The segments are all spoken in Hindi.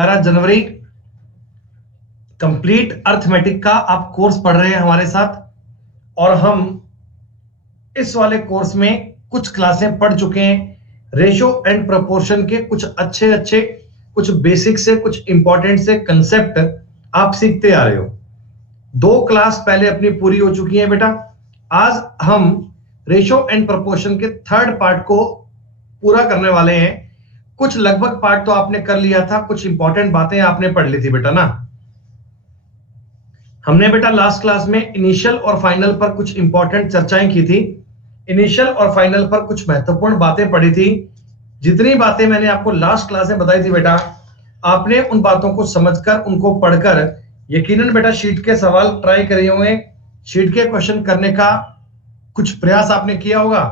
11 जनवरी कंप्लीट अर्थमेटिक का आप कोर्स पढ़ रहे हैं हमारे साथ, और हम इस वाले कोर्स में कुछ क्लासें पढ़ चुके हैं। रेशो एंड प्रोपोर्शन के कुछ अच्छे कुछ बेसिक से कुछ इंपॉर्टेंट से कंसेप्ट आप सीखते आ रहे हो। 2 क्लास पहले अपनी पूरी हो चुकी है बेटा। आज हम रेशो एंड प्रोपोर्शन के 3rd पार्ट को पूरा करने वाले हैं। कुछ लगभग पार्ट तो आपने कर लिया था, कुछ इंपॉर्टेंट बातें आपने पढ़ ली थी बेटा ना। हमने बेटा लास्ट क्लास में इनिशियल और फाइनल पर कुछ इंपॉर्टेंट चर्चाएं की थी। इनिशियल और फाइनल पर कुछ महत्वपूर्ण बातें पढ़ी थी। जितनी बातें मैंने आपको लास्ट क्लास में बताई थी बेटा, आपने उन बातों को समझकर, उनको पढ़कर यकीनन बेटा शीट के सवाल ट्राई करे होंगे, शीट के क्वेश्चन करने का कुछ प्रयास आपने किया होगा।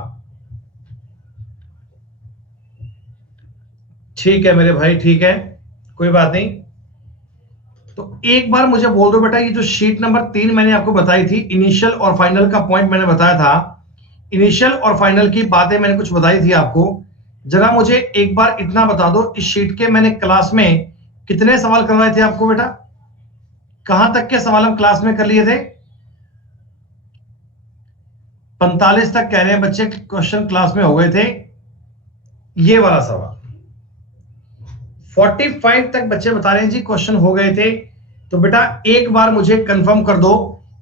ठीक है मेरे भाई, ठीक है, कोई बात नहीं। तो एक बार मुझे बोल दो बेटा, ये जो शीट नंबर 3 मैंने आपको बताई थी, इनिशियल और फाइनल का पॉइंट मैंने बताया था, इनिशियल और फाइनल की बातें मैंने कुछ बताई थी आपको। जरा मुझे एक बार इतना बता दो, इस शीट के मैंने क्लास में कितने सवाल करवाए थे आपको बेटा? कहां तक के सवाल हम क्लास में कर लिए थे? 45 तक कह रहे हैं बच्चे, क्वेश्चन क्लास में हो गए थे। ये वाला सवाल 45 तक बच्चे बता रहे हैं जी क्वेश्चन हो गए थे। तो बेटा एक बार मुझे कंफर्म कर दो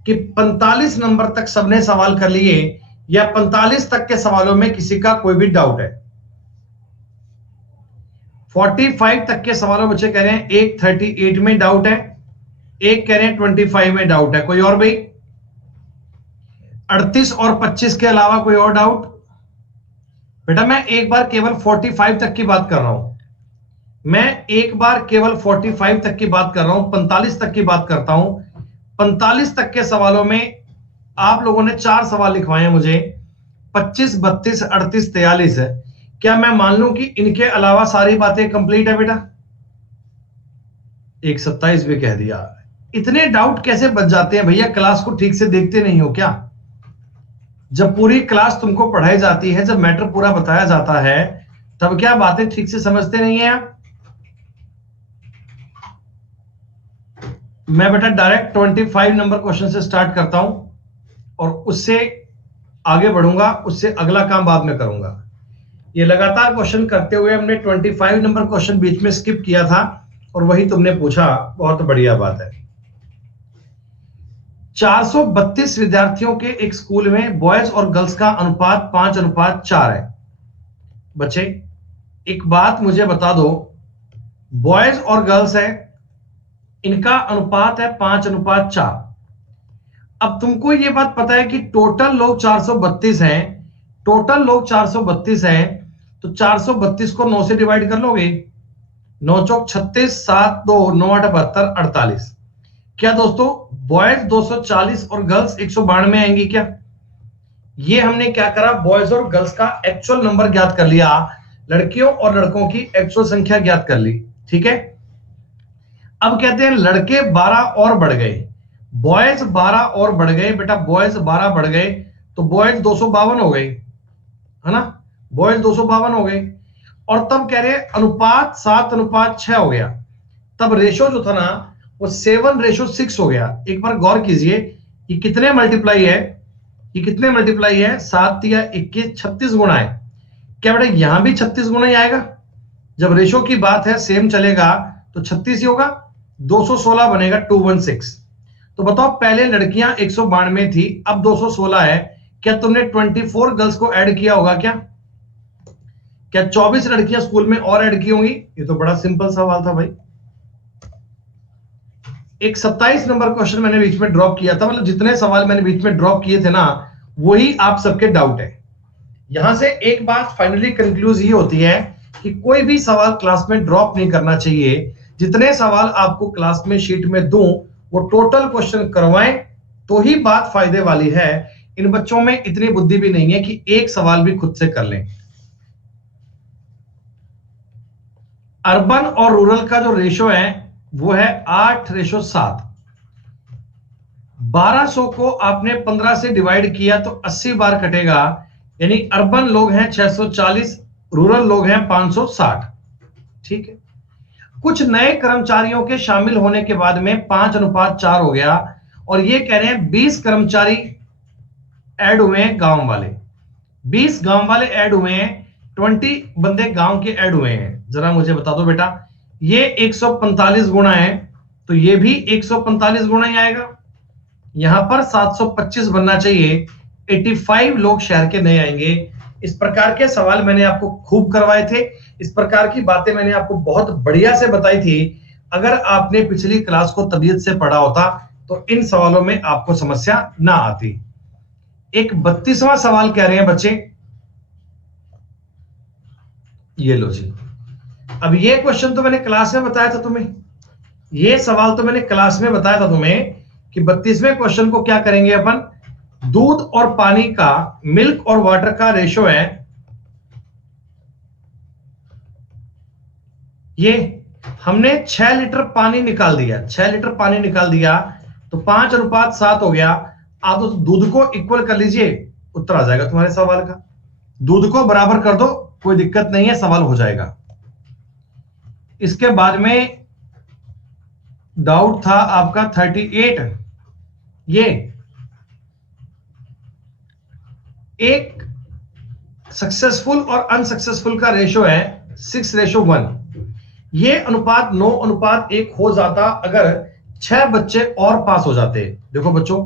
कि 45 नंबर तक सबने सवाल कर लिए, या 45 तक के सवालों में किसी का कोई भी डाउट है? 45 तक के सवालों बच्चे कह रहे हैं, एक 38 में डाउट है, एक कह रहे हैं 25 में डाउट है। कोई और भाई? 38 और 25 के अलावा कोई और डाउट? बेटा मैं एक बार केवल 45 तक की बात कर रहा हूं, मैं एक बार केवल 45 तक की बात कर रहा हूं, 45 तक की बात करता हूं। 45 तक के सवालों में आप लोगों ने 4 सवाल लिखवाए हैं मुझे, 25, 32, 38, 43 है। क्या मैं मान लूं कि इनके अलावा सारी बातें कंप्लीट है बेटा? एक 27 भी कह दिया। इतने डाउट कैसे बच जाते हैं भैया? क्लास को ठीक से देखते नहीं हो क्या? जब पूरी क्लास तुमको पढ़ाई जाती है, जब मैटर पूरा बताया जाता है, तब क्या बातें ठीक से समझते नहीं है आप? मैं बेटा डायरेक्ट 25 नंबर क्वेश्चन से स्टार्ट करता हूं और उससे आगे बढ़ूंगा, उससे अगला काम बाद में करूंगा। ये लगातार क्वेश्चन करते हुए हमने 25 नंबर क्वेश्चन बीच में स्किप किया था और वही तुमने पूछा, बहुत बढ़िया बात है। 432 विद्यार्थियों के एक स्कूल में बॉयज और गर्ल्स का अनुपात 5:4 है। बच्चे एक बात मुझे बता दो, बॉयज और गर्ल्स है, इनका अनुपात है 5:4। अब तुमको ये बात पता है कि टोटल लोग 432 हैं, टोटल लोग 432 हैं, तो 432 को 9 से डिवाइड कर लोगे। 9 चौक 36, 7 2 9 8 72 48। क्या दोस्तों बॉयज 240 और गर्ल्स 192 आएंगी क्या? ये हमने क्या करा, बॉयज और गर्ल्स का एक्चुअल नंबर ज्ञात कर लिया, लड़कियों और लड़कों की एक्चुअल संख्या ज्ञात कर ली। ठीक है, अब कहते हैं लड़के 12 और बढ़ गए, बॉयज 12 और बढ़ गए बेटा, बॉयज 12 बढ़ गए तो बॉयज 252 हो गए, है ना? बॉयज 252 हो गए, और तब कह रहे अनुपात 7:6 हो गया। तब रेशो जो था ना वो 7:6 हो गया। एक बार गौर कीजिए, ये कितने मल्टीप्लाई है, ये कितने मल्टीप्लाई है? 7 या 21, 36 गुना है। क्या बेटा यहां भी 36 गुना ही आएगा? जब रेशो की बात है, सेम चलेगा तो 36 ही होगा, 216 बनेगा, 216। तो बताओ पहले लड़कियां 192 थी, अब 216 है। क्या तुमने 24 गर्ल्स को ऐड किया होगा क्या? क्या 24 लड़कियां स्कूल में और ऐड की होंगी? ये तो बड़ा सिंपल सवाल था भाई। एक 27 नंबर क्वेश्चन मैंने बीच में ड्रॉप किया था, मतलब जितने सवाल मैंने बीच में ड्रॉप किए थे ना, वही आप सबके डाउट है। यहां से एक बात फाइनली कंक्लूज ये होती है कि कोई भी सवाल क्लास में ड्रॉप नहीं करना चाहिए। जितने सवाल आपको क्लास में शीट में दूं, वो टोटल क्वेश्चन करवाएं तो ही बात फायदे वाली है। इन बच्चों में इतनी बुद्धि भी नहीं है कि एक सवाल भी खुद से कर लें। अर्बन और रूरल का जो रेशो है वो है 8:7। 1200 को आपने 15 से डिवाइड किया तो 80 बार कटेगा, यानी अर्बन लोग हैं 640, रूरल लोग हैं 560। ठीक है, कुछ नए कर्मचारियों के शामिल होने के बाद में 5:4 हो गया, और ये कह रहे हैं 20 कर्मचारी ऐड हुए हैं गांव वाले, 20 गांव वाले ऐड हुए हैं, 20 बंदे गांव के ऐड हुए हैं। जरा मुझे बता दो बेटा, ये 145 गुणा है, तो ये भी 145 गुणा ही आएगा। यहां पर 725 बनना चाहिए, 85 लोग शहर के नए आएंगे। इस प्रकार के सवाल मैंने आपको खूब करवाए थे, इस प्रकार की बातें मैंने आपको बहुत बढ़िया से बताई थी। अगर आपने पिछली क्लास को तबीयत से पढ़ा होता तो इन सवालों में आपको समस्या ना आती। एक 32वां सवाल कह रहे हैं बच्चे, ये लो जी। अब ये क्वेश्चन तो मैंने क्लास में बताया था तुम्हें, ये सवाल तो मैंने क्लास में बताया था तुम्हें कि 32वें क्वेश्चन को क्या करेंगे अपन, दूध और पानी का, मिल्क और वाटर का रेशो है ये, हमने 6 लीटर पानी निकाल दिया, 6 लीटर पानी निकाल दिया, तो 5:7 हो गया। आप तो दूध को इक्वल कर लीजिए, उत्तर आ जाएगा तुम्हारे सवाल का। दूध को बराबर कर दो, कोई दिक्कत नहीं है, सवाल हो जाएगा। इसके बाद में डाउट था आपका 38, ये एक सक्सेसफुल और अनसक्सेसफुल का रेशो है 6:1। ये अनुपात 9:1 हो जाता अगर 6 बच्चे और पास हो जाते। देखो बच्चों,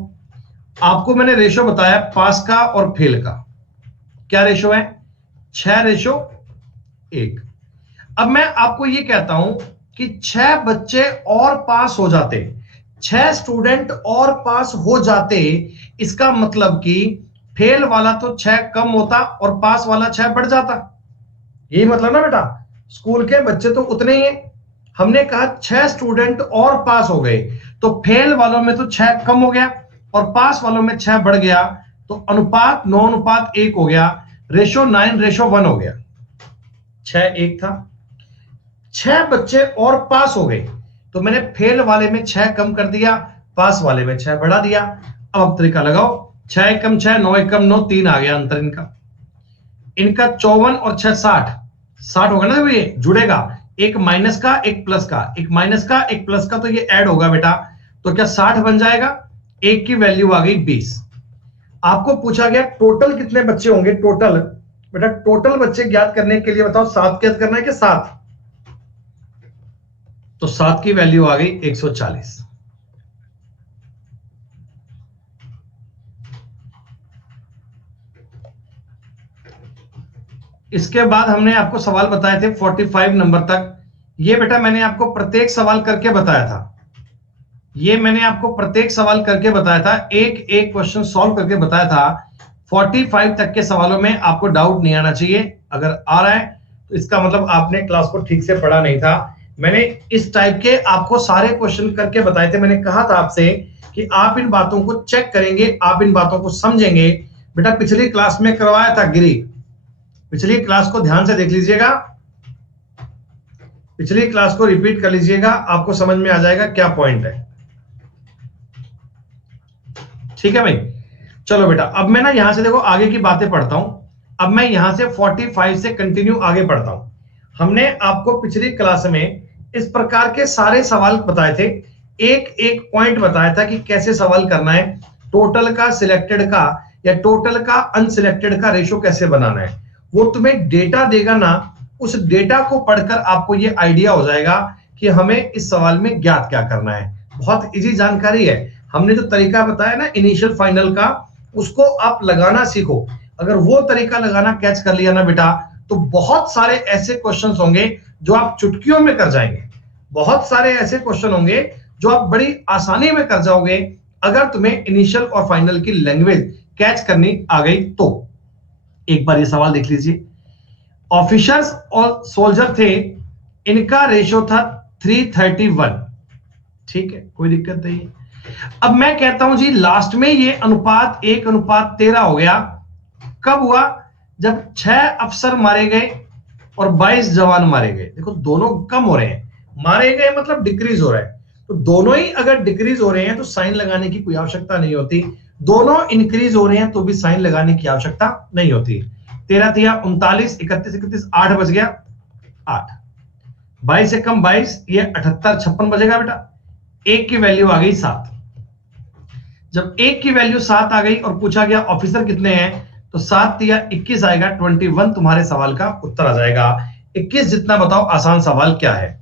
आपको मैंने रेशो बताया पास का और फेल का, क्या रेशो है, 6:1। अब मैं आपको ये कहता हूं कि 6 बच्चे और पास हो जाते, 6 स्टूडेंट और पास हो जाते, इसका मतलब कि फेल वाला तो 6 कम होता और पास वाला 6 बढ़ जाता। यही मतलब ना बेटा, स्कूल के बच्चे तो उतने ही हैं, हमने कहा 6 स्टूडेंट और पास हो गए, तो फेल वालों में तो 6 कम हो गया और पास वालों में 6 बढ़ गया, तो अनुपात 9:1 हो गया, रेशो 9:1 हो गया। 6:1 था, 6 बच्चे और पास हो गए, तो मैंने फेल वाले में 6 कम कर दिया, पास वाले में 6 बढ़ा दिया। अब तरीका लगाओ, 6 एकम 6, 9 एकम 9, 3 आ गया अंतर इनका। इनका 54 और 6 60, 60 होगा ना, ये जुड़ेगा, एक माइनस का एक प्लस का, एक माइनस का एक प्लस का, तो ये ऐड होगा बेटा, तो क्या 60 बन जाएगा, एक की वैल्यू आ गई 20। आपको पूछा गया टोटल कितने बच्चे होंगे, टोटल बेटा, टोटल बच्चे ज्ञात करने के लिए बताओ 7 ज्ञात करना है कि 7, तो 7 की वैल्यू आ गई 140। इसके बाद हमने आपको सवाल बताए थे 45 नंबर तक, ये बेटा मैंने आपको प्रत्येक सवाल करके बताया था, ये मैंने आपको प्रत्येक सवाल करके बताया था, एक एक क्वेश्चन सॉल्व करके बताया था। 45 तक के सवालों में आपको डाउट नहीं आना चाहिए, अगर आ रहा है तो इसका मतलब आपने क्लास को ठीक से पढ़ा नहीं था। मैंने इस टाइप के आपको सारे क्वेश्चन करके बताए थे, मैंने कहा था आपसे कि आप इन बातों को चेक करेंगे, आप इन बातों को समझेंगे। बेटा पिछली क्लास में करवाया था गिरी, पिछली क्लास को ध्यान से देख लीजिएगा, पिछली क्लास को रिपीट कर लीजिएगा, आपको समझ में आ जाएगा क्या पॉइंट है। ठीक है भाई, चलो बेटा अब मैं ना यहां से देखो आगे की बातें पढ़ता हूं, अब मैं यहां से 45 से कंटिन्यू आगे पढ़ता हूं। हमने आपको पिछली क्लास में इस प्रकार के सारे सवाल बताए थे, एक एक पॉइंट बताया था कि कैसे सवाल करना है, टोटल का सिलेक्टेड का या टोटल का अनसिलेक्टेड का रेशो कैसे बनाना है। वो तुम्हें डेटा देगा ना, उस डेटा को पढ़कर आपको ये आइडिया हो जाएगा कि हमें इस सवाल में ज्ञात क्या करना है। बहुत इजी जानकारी है, हमने जो तरीका बताया ना इनिशियल फाइनल का, उसको आप लगाना सीखो। अगर वो तरीका लगाना कैच कर लिया ना बेटा, तो बहुत सारे ऐसे क्वेश्चंस होंगे जो आप चुटकियों में कर जाएंगे, बहुत सारे ऐसे क्वेश्चन होंगे जो आप बड़ी आसानी में कर जाओगे, अगर तुम्हें इनिशियल और फाइनल की लैंग्वेज कैच करनी आ गई तो। एक बार ये सवाल देख लीजिए, ऑफिसर्स और सोल्जर थे, इनका रेशो था 3:31, ठीक है, कोई दिक्कत नहीं है। अब मैं कहता हूं जी लास्ट में ये अनुपात 1:13 हो गया, कब हुआ, जब 6 अफसर मारे गए और 22 जवान मारे गए। देखो दोनों कम हो रहे हैं, मारे गए मतलब डिक्रीज हो रहा है, तो दोनों ही अगर डिक्रीज हो रहे हैं तो साइन लगाने की कोई आवश्यकता नहीं होती, दोनों इंक्रीज हो रहे हैं तो भी साइन लगाने की आवश्यकता नहीं होती। 13 तिया 39, 31 31, 8 बच गया 8, 22 से कम 22, ये 78 56 बचेगा बेटा। एक की वैल्यू आ गई 7। जब एक की वैल्यू 7 आ गई और पूछा गया ऑफिसर कितने हैं, तो 7 या 21 आएगा। 21 तुम्हारे सवाल का उत्तर आ जाएगा। 21 जितना बताओ आसान सवाल क्या है।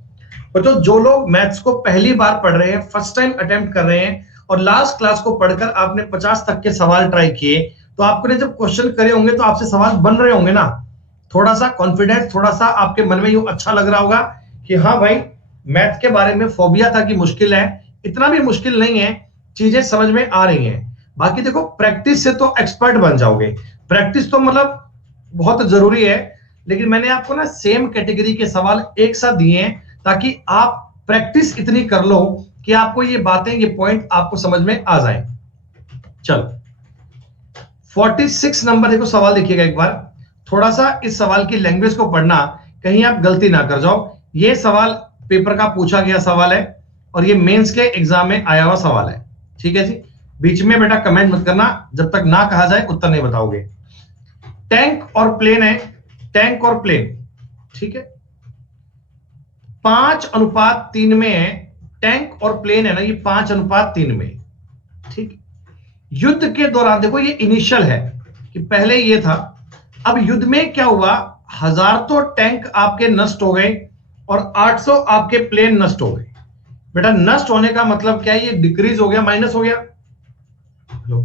बच्चों जो लोग मैथ्स को पहली बार पढ़ रहे हैं, फर्स्ट टाइम अटेम्प्ट कर रहे हैं, और लास्ट क्लास को पढ़कर आपने 50 तक के सवाल ट्राई किए, तो आपने जब क्वेश्चन करे होंगे तो आपसे सवाल बन रहे होंगे ना, थोड़ा सा कॉन्फिडेंस, थोड़ा सा आपके मन में यूं अच्छा लग रहा होगा कि हाँ भाई, मैथ के बारे में फोबिया था कि मुश्किल है, इतना भी मुश्किल नहीं है, चीजें समझ में आ रही हैं। बाकी देखो, प्रैक्टिस से तो एक्सपर्ट बन जाओगे। प्रैक्टिस तो मतलब बहुत जरूरी है, लेकिन मैंने आपको ना सेम कैटेगरी के सवाल एक साथ दिए हैं ताकि आप प्रैक्टिस इतनी कर लो कि आपको ये बातें, ये पॉइंट आपको समझ में आ जाए। चलो 46 नंबर देखो, सवाल देखिएगा एक बार। थोड़ा सा इस सवाल की लैंग्वेज को पढ़ना, कहीं आप गलती ना कर जाओ। ये सवाल पेपर का पूछा गया सवाल है और ये मेंस के एग्जाम में आया हुआ सवाल है। ठीक है जी। बीच में बेटा कमेंट मत करना, जब तक ना कहा जाए उत्तर नहीं बताओगे। टैंक और प्लेन है, टैंक और प्लेन, ठीक है, 5:3 में है। टैंक और प्लेन है ना, ये 5:3 में, ठीक। युद्ध के दौरान देखो, ये इनिशियल है कि पहले ये था, अब युद्ध में क्या हुआ, 1000 तो टैंक आपके नष्ट हो गए और 800 आपके प्लेन नष्ट हो गए। बेटा नष्ट होने का मतलब क्या है, ये डिक्रीज हो गया, माइनस हो गया। लो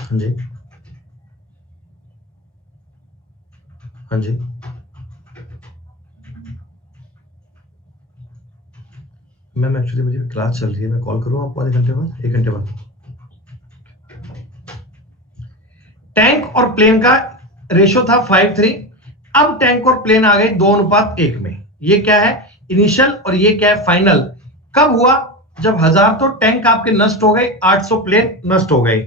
हाँ जी, हाँ जी, मैम एक्चुअली मुझे क्लास चल रही है, मैं कॉल करूं आपको आधे घंटे बाद, 1 घंटे बाद। टैंक और प्लेन का रेशो था 5:3। अब टैंक और प्लेन आ गए 2:1 में। ये क्या है, इनिशियल, और ये क्या है, फाइनल। कब हुआ, जब 1000 तो टैंक आपके नष्ट हो गए, 800 प्लेन नष्ट हो गए।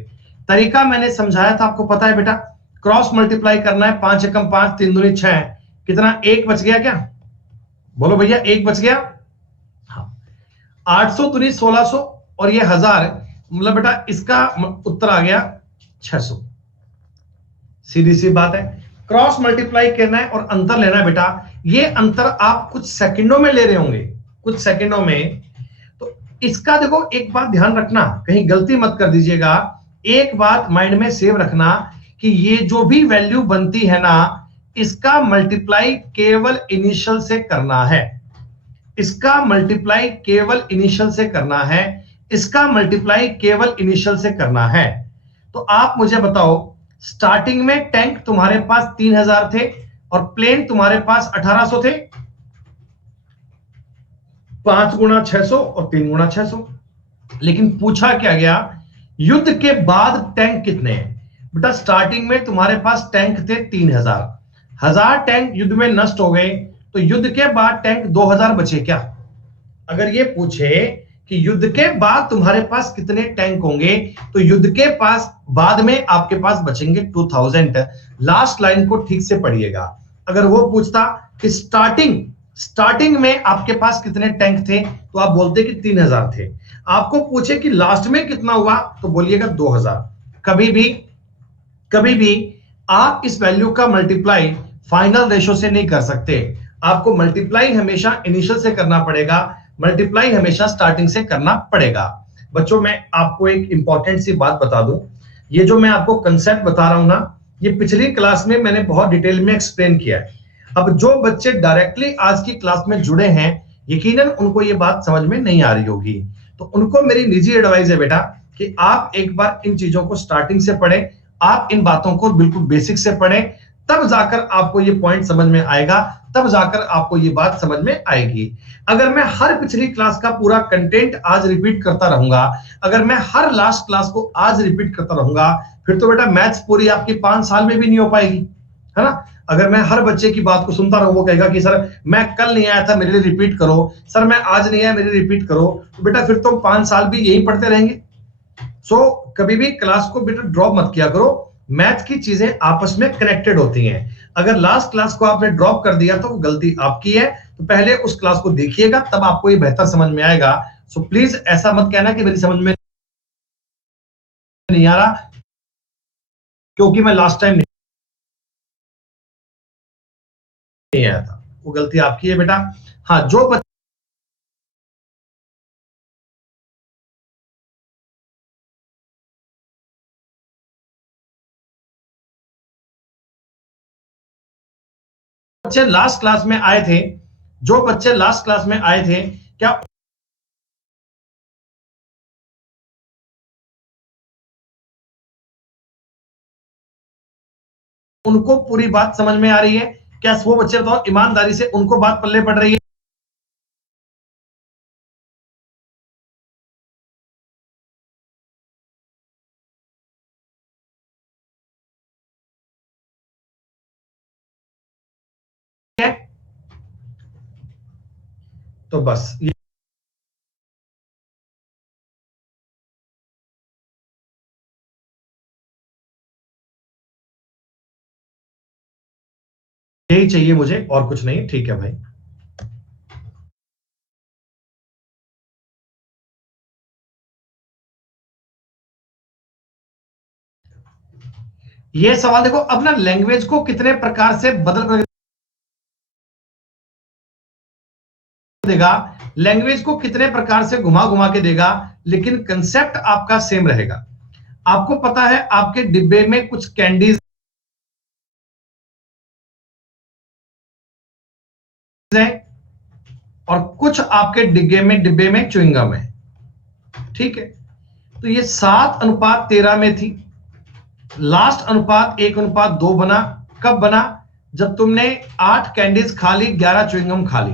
तरीका मैंने समझाया था, आपको पता है बेटा, क्रॉस मल्टीप्लाई करना है। 5 एकम 5, 3 दूनी 6, कितना, एक बच गया क्या, बोलो भैया, एक बच गया। हाँ, 800 दूनी 1600 और ये 1000, मतलब बेटा इसका उत्तर आ गया 600। सीधी सी बात है, क्रॉस मल्टीप्लाई करना है और अंतर लेना है बेटा। ये अंतर आप कुछ सेकंडों में ले रहे होंगे, कुछ सेकंडों में। तो इसका देखो, एक बात ध्यान रखना, कहीं गलती मत कर दीजिएगा। एक बात माइंड में सेव रखना कि ये जो भी वैल्यू बनती है ना, इसका मल्टीप्लाई केवल इनिशियल से करना है। इसका मल्टीप्लाई केवल इनिशियल से करना है। इसका मल्टीप्लाई केवल इनिशियल से करना है। तो आप मुझे बताओ, स्टार्टिंग में टैंक तुम्हारे पास 3000 थे और प्लेन तुम्हारे पास 1800 थे। 5 गुणा 600 और 3 गुणा 600। लेकिन पूछा क्या गया, युद्ध के बाद टैंक कितने हैं। बेटा स्टार्टिंग में तुम्हारे पास टैंक थे 3000, 1000 टैंक युद्ध में नष्ट हो गए, तो युद्ध के बाद टैंक 2000 बचे क्या। अगर ये पूछे कि युद्ध के बाद तुम्हारे पास कितने टैंक होंगे, तो युद्ध के पास बाद में आपके पास बचेंगे 2000। लास्ट लाइन को ठीक से पढ़िएगा। अगर वो पूछता कि स्टार्टिंग स्टार्टिंग में आपके पास कितने टैंक थे, तो आप बोलते कि 3000 थे। आपको पूछे कि लास्ट में कितना हुआ, तो बोलिएगा 2000। कभी भी आप इस वैल्यू का मल्टीप्लाई फाइनल रेशो से नहीं कर सकते। आपको मल्टीप्लाई हमेशा इनिशियल से करना पड़ेगा, मल्टीप्लाई हमेशा स्टार्टिंग से करना पड़ेगा। बच्चों मैं आपको एक इंपॉर्टेंट सी बात बता दूं, ये जो मैं आपको कंसेप्ट बता रहा हूं ना, ये पिछली क्लास में मैंने बहुत डिटेल में एक्सप्लेन किया है। अब जो बच्चे डायरेक्टली आज की क्लास में जुड़े हैं, यकीनन उनको ये बात समझ में नहीं आ रही होगी, तो उनको मेरी निजी एडवाइस है बेटा कि आप एक बार इन चीजों को स्टार्टिंग से पढ़ें, आप इन बातों को बिल्कुल बेसिक से पढ़ें, तब जाकर आपको ये पॉइंट समझ में आएगा, तब जाकर आपको ये बात समझ में आएगी। अगर मैं हर पिछली क्लास का पूरा कंटेंट आज रिपीट करता रहूंगा, अगर मैं हर लास्ट क्लास को आज रिपीट करता रहूंगा, फिर तो बेटा मैथ्स पूरी आपकी 5 साल में भी नहीं हो पाएगी, है ना। अगर मैं हर बच्चे की बात को सुनता रहूं, वो कहेगा कि सर मैं कल नहीं आया था, मेरे लिए रिपीट करो, सर मैं आज नहीं आया, मेरे लिए रिपीट करो, तो बेटा फिर तो 5 साल भी यही पढ़ते रहेंगे। सो कभी भी क्लास को बेटा ड्रॉप मत किया करो। मैथ की चीजें आपस में कनेक्टेड होती हैं। अगर लास्ट क्लास को आपने ड्रॉप कर दिया तो वो गलती आपकी है, तो पहले उस क्लास को देखिएगा, तब आपको ये बेहतर समझ में आएगा। सो प्लीज ऐसा मत कहना कि मेरी समझ में नहीं आ रहा क्योंकि मैं लास्ट टाइम नहीं आया था। वो गलती आपकी है बेटा। हाँ, जो बच्चे लास्ट क्लास में आए थे, जो बच्चे लास्ट क्लास में आए थे, क्या उनको पूरी बात समझ में आ रही है? क्या वो बच्चे बताओ ईमानदारी से, उनको बात पल्ले पड़ रही है? तो बस यही चाहिए मुझे, और कुछ नहीं। ठीक है भाई। ये सवाल देखो, अपना लैंग्वेज को कितने प्रकार से बदल देगा, लैंग्वेज को कितने प्रकार से घुमा घुमा के देगा, लेकिन कंसेप्ट आपका सेम रहेगा। आपको पता है आपके डिब्बे में कुछ कैंडीज है और कुछ आपके डिब्बे में च्युइंगम है, ठीक है? तो ये 7:13 में थी, लास्ट अनुपात 1:2 बना। कब बना? जब तुमने 8 कैंडीज खा ली, 11 च्युइंगम खा ली।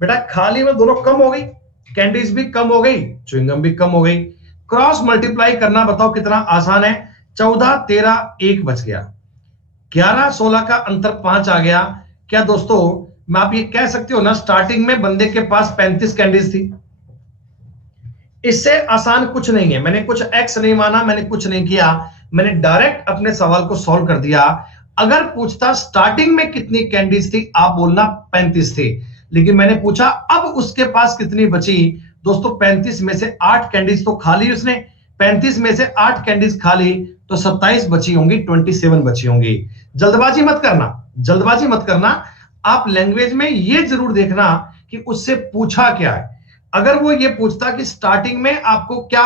बेटा खाली में दोनों कम हो गई, कैंडीज भी कम हो गई, च्युइंगम भी कम हो गई। क्रॉस मल्टीप्लाई करना बताओ कितना आसान है। 14, 13, 1 बच गया, 11, 16 का अंतर 5 आ गया। क्या दोस्तों मैं आप ये कह सकते हो ना, स्टार्टिंग में बंदे के पास 35 कैंडीज थी? इससे आसान कुछ नहीं है। मैंने कुछ एक्स नहीं माना, मैंने कुछ नहीं किया, मैंने डायरेक्ट अपने सवाल को सॉल्व कर दिया। अगर पूछता स्टार्टिंग में कितनी कैंडीज थी, आप बोलना 35 थी, लेकिन मैंने पूछा अब उसके पास कितनी बची। दोस्तों 35 में से 8 कैंडीज तो खा ली उसने, 35 में से 8 कैंडीज खा ली तो 27 बची होंगी, 27 बची होंगी। जल्दबाजी मत करना, जल्दबाजी मत करना। आप लैंग्वेज में ये जरूर देखना कि उससे पूछा क्या है। अगर वो ये पूछता कि स्टार्टिंग में आपको क्या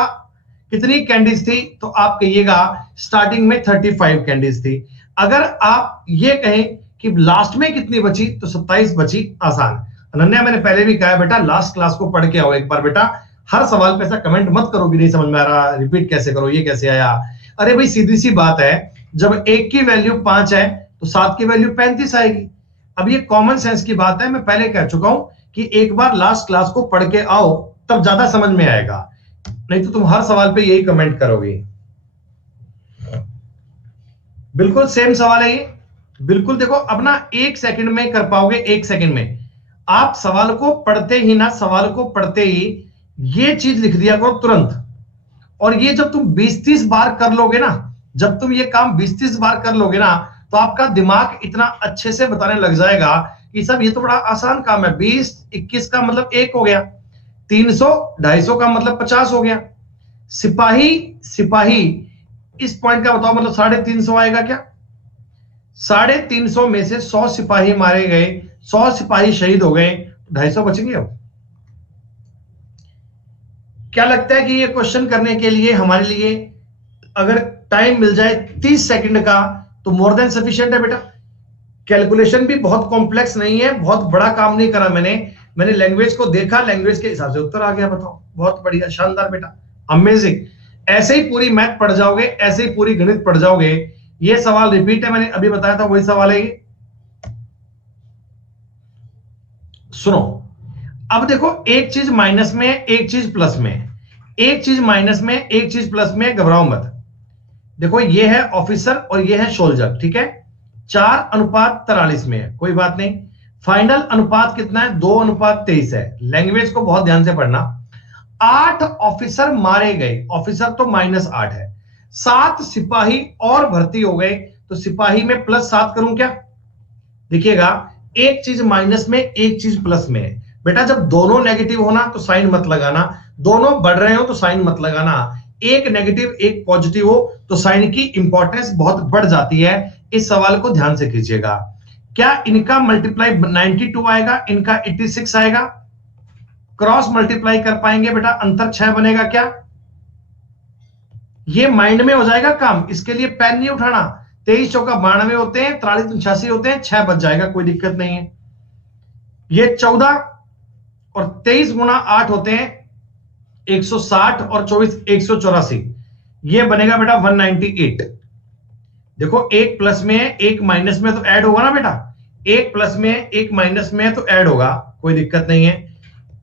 कितनी कैंडीज थी, तो आप कहिएगा स्टार्टिंग में 35 कैंडीज थी। अगर आप ये कहें कि लास्ट में कितनी बची, तो 27 बची। आसान। अनन्या मैंने पहले भी कहा बेटा, लास्ट क्लास को पढ़ के आओ एक बार बेटा। हर सवाल पे ऐसा कमेंट मत करो कि नहीं समझ में आ रहा, रिपीट कैसे करो, ये कैसे आया। अरे भाई सीधी सी बात है, जब 1 की वैल्यू 5 है तो 7 की वैल्यू 35 आएगी। अब ये कॉमन सेंस की बात है, मैं पहले कह चुका हूं कि एक बार लास्ट क्लास को पढ़ के आओ, तब ज्यादा समझ में आएगा, नहीं तो तुम हर सवाल पे यही कमेंट करोगे। बिल्कुल सेम सवाल है ये, बिल्कुल देखो अपना 1 सेकंड में कर पाओगे, 1 सेकंड में। आप सवाल को पढ़ते ही ना, सवाल को पढ़ते ही ये चीज लिख दिया करो तुरंत। और ये जब तुम 20-30 बार कर लोगे ना, जब तुम ये काम 20-30 बार कर लोगे ना, तो आपका दिमाग इतना अच्छे से बताने लग जाएगा कि सब ये तो बड़ा आसान काम है। 20-21 का मतलब 1 हो गया, 300 250 का मतलब 50 हो गया। सिपाही सिपाही इस पॉइंट का बताओ मतलब 350 आएगा क्या? 350 में से 100 सिपाही मारे गए, 100 सिपाही शहीद हो गए, 250 बचेंगे। अब क्या लगता है कि ये क्वेश्चन करने के लिए हमारे लिए अगर टाइम मिल जाए 30 सेकंड का, तो मोर देन सफिशिएंट है बेटा। कैलकुलेशन भी बहुत कॉम्प्लेक्स नहीं है, बहुत बड़ा काम नहीं करा मैंने लैंग्वेज को देखा, लैंग्वेज के हिसाब से उत्तर आ गया। बताओ, बहुत बढ़िया, शानदार बेटा, अमेजिंग। ऐसे ही पूरी मैथ पढ़ जाओगे, ऐसे ही पूरी गणित पढ़ जाओगे। ये सवाल रिपीट है, मैंने अभी बताया था वही सवाल है ये। सुनो, अब देखो एक चीज माइनस में, एक चीज प्लस में, एक चीज माइनस में, एक चीज प्लस में, घबराओ मत। देखो ये है ऑफिसर और ये है सोल्जर, ठीक है? 4:43 में है, कोई बात नहीं। फाइनल अनुपात कितना है? 2:23 है। लैंग्वेज को बहुत ध्यान से पढ़ना। 8 ऑफिसर मारे गए, ऑफिसर तो -8 है। 7 सिपाही और भर्ती हो गए, तो सिपाही में +7 करूं क्या? देखिएगा, एक चीज माइनस में, एक चीज प्लस में है। बेटा जब दोनों नेगेटिव होना तो साइन मत लगाना, दोनों बढ़ रहे हो तो साइन मत लगाना। एक नेगेटिव एक पॉजिटिव हो तो साइन की इंपॉर्टेंस बहुत बढ़ जाती है। इस सवाल को ध्यान से कीजिएगा। क्या इनका मल्टीप्लाई 92 आएगा, इनका 86 आएगा? क्रॉस मल्टीप्लाई कर पाएंगे बेटा, अंतर 6 बनेगा क्या? ये माइंड में हो जाएगा काम, इसके लिए पेन नहीं उठाना। 23 चौका 92 होते हैं, 43 89 होते हैं, 6 बच जाएगा, कोई दिक्कत नहीं है। ये 14 और 23 गुना 8 होते हैं 160 और 24 184, ये बनेगा बेटा 198। देखो एक प्लस में है, एक माइनस में, तो ऐड होगा ना बेटा, एक प्लस में है, एक माइनस में है, तो ऐड होगा, कोई दिक्कत नहीं है।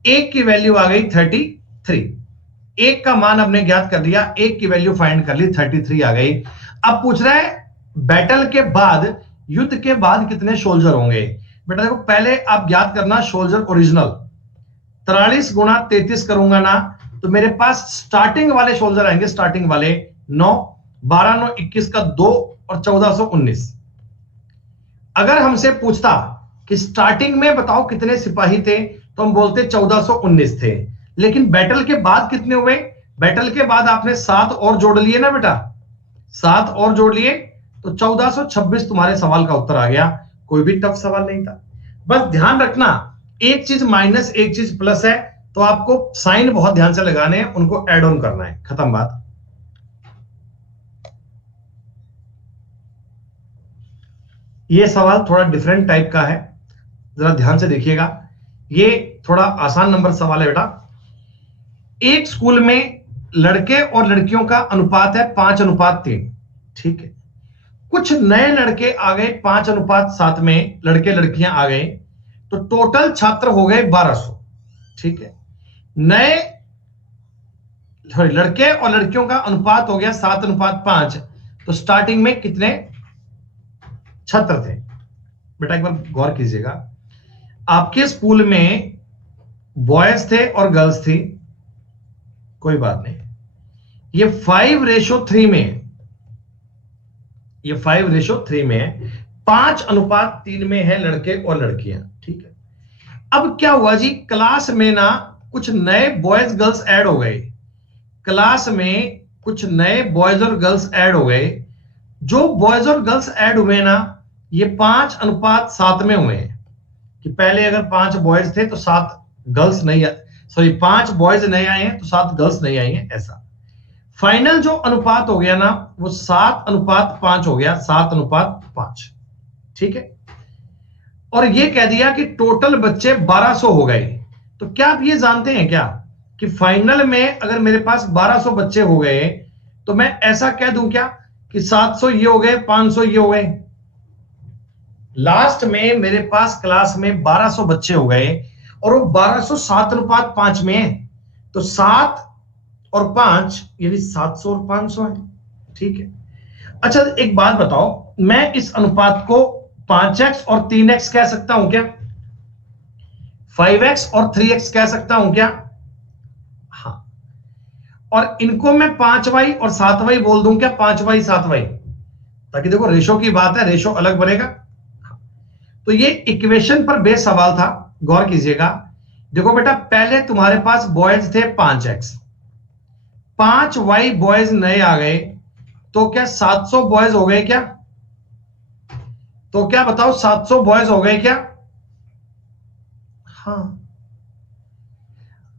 एक की वैल्यू आ गई 33, एक का मान हमने ज्ञात कर लिया, एक की वैल्यू फाइंड कर ली, 33 आ गई। अब पूछ रहा है बैटल के बाद, युद्ध के बाद कितने सोल्जर होंगे? बेटा देखो पहले आप ज्ञात करना सोल्जर ओरिजिनल। 43 गुना 33 करूंगा ना, तो मेरे पास स्टार्टिंग वाले सोल्जर आएंगे, स्टार्टिंग वाले 9, 12 9 21 का 2 और 1419। अगर हमसे पूछता कि स्टार्टिंग में बताओ कितने सिपाही थे, तो हम बोलते 1419 थे। लेकिन बैटल के बाद कितने हुए? बैटल के बाद आपने 7 और जोड़ लिए ना बेटा, 7 और जोड़ लिए, तो 1426 तुम्हारे सवाल का उत्तर आ गया। कोई भी टफ सवाल नहीं था। बस ध्यान रखना, एक चीज माइनस एक चीज प्लस है, तो आपको साइन बहुत ध्यान से लगाने हैं, उनको ऐड ऑन करना है, खत्म बात। ये सवाल थोड़ा डिफरेंट टाइप का है, जरा ध्यान से देखिएगा। ये थोड़ा आसान नंबर सवाल है बेटा। एक स्कूल में लड़के और लड़कियों का अनुपात है 5:3, ठीक है। कुछ नए लड़के आ गए 5:7 में, लड़के लड़कियां आ गए, तो टोटल छात्र हो गए 1200, ठीक है। नए लड़के और लड़कियों का अनुपात हो गया 7:5, तो स्टार्टिंग में कितने छात्र थे? बेटा एक बार गौर कीजिएगा, आपके स्कूल में बॉयज थे और गर्ल्स थी, कोई बात नहीं, ये 5:3 में, ये 5:3 में है, 5:3 में है लड़के और लड़कियां, ठीक है। अब क्या हुआ जी, क्लास में ना कुछ नए बॉयज गर्ल्स ऐड हो गए, क्लास में कुछ नए बॉयज और गर्ल्स ऐड हो गए। जो बॉयज और गर्ल्स ऐड हुए ना, ये 5:7 में हुए हैं, कि पहले अगर 5 बॉयज थे तो 7 गर्ल्स नहीं, सॉरी 5 बॉयज नए आए हैं तो 7 गर्ल्स नहीं आई हैं, ऐसा। फाइनल जो अनुपात हो गया ना, वो 7:5 हो गया, 7:5, ठीक है। और ये कह दिया कि टोटल बच्चे 1200 हो गए। तो क्या आप ये जानते हैं क्या कि फाइनल में अगर मेरे पास 1200 बच्चे हो गए, तो मैं ऐसा कह दूं क्या कि 700 ये हो गए, 500 ये हो गए। लास्ट में मेरे पास क्लास में 1200 बच्चे हो गए, और वो 1200 7:5 में है, तो 7 और 5 यानी 700 और 500 है, ठीक है। अच्छा एक बात बताओ, मैं इस अनुपात को 5x और 3x कह सकता हूं क्या? 5x और 3x कह सकता हूं क्या? हाँ। और इनको मैं 5y और 7y बोल दूं क्या? 5y 7y, ताकि देखो रेशो की बात है, रेशो अलग बनेगा। तो ये इक्वेशन पर बेस सवाल था, गौर कीजिएगा। देखो बेटा पहले तुम्हारे पास बॉयज थे 5x, 5y बॉयज नए आ गए, तो क्या 700 बॉयज हो गए क्या? तो क्या बताओ 700 बॉयज हो गए क्या? हाँ।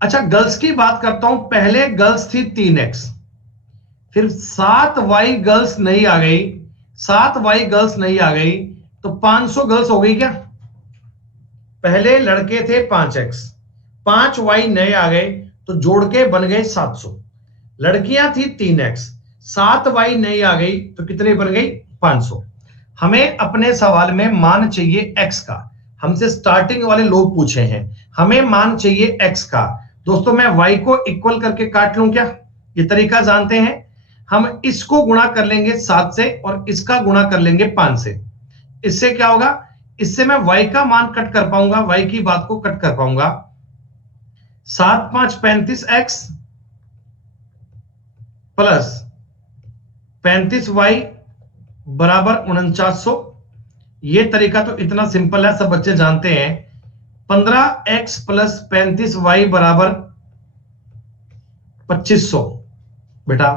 अच्छा गर्ल्स की बात करता हूं, पहले गर्ल्स थी 3x, फिर 7y गर्ल्स नहीं आ गई, 7y गर्ल्स नहीं आ गई, तो 500 गर्ल्स हो गई क्या? पहले लड़के थे 5x, 5y नए आ गए, तो जोड़ के बन गए 700। लड़कियां थी 3x, 7y नई आ गई, तो कितने बन गई? 500। हमें अपने सवाल में मान चाहिए x का, हमसे स्टार्टिंग वाले लोग पूछे हैं, हमें मान चाहिए x का। दोस्तों मैं y को इक्वल करके काट लूं क्या? ये तरीका जानते हैं, हम इसको गुणा कर लेंगे 7 से और इसका गुणा कर लेंगे 5 से। इससे क्या होगा? इससे मैं y का मान कट कर पाऊंगा, y की बात को कट कर पाऊंगा। 7 5 35x प्लस 35y बराबर 4900। ये तरीका तो इतना सिंपल है, सब बच्चे जानते हैं। 15x प्लस 35y बराबर 2500। बेटा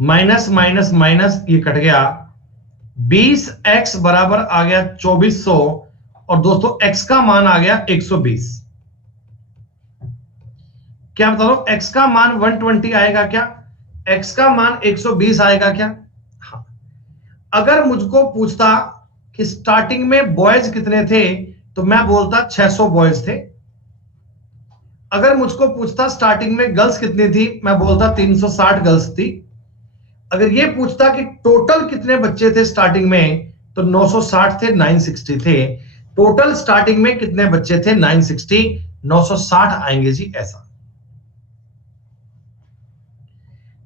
माइनस माइनस माइनस ये कट गया, 20x बराबर आ गया 2400 और दोस्तों x का मान आ गया 120। क्या बता दो, x का मान 120 आएगा क्या? x का मान 120 आएगा क्या? हाँ। अगर मुझको पूछता कि स्टार्टिंग में बॉयज कितने थे तो मैं बोलता 600 बॉयज थे। अगर मुझको पूछता स्टार्टिंग में गर्ल्स कितनी थी, मैं बोलता 360 गर्ल्स थी। अगर ये पूछता कि टोटल कितने बच्चे थे स्टार्टिंग में तो 960 थे, 960 थे। टोटल स्टार्टिंग में कितने बच्चे थे? 960, 960 आएंगे जी ऐसा।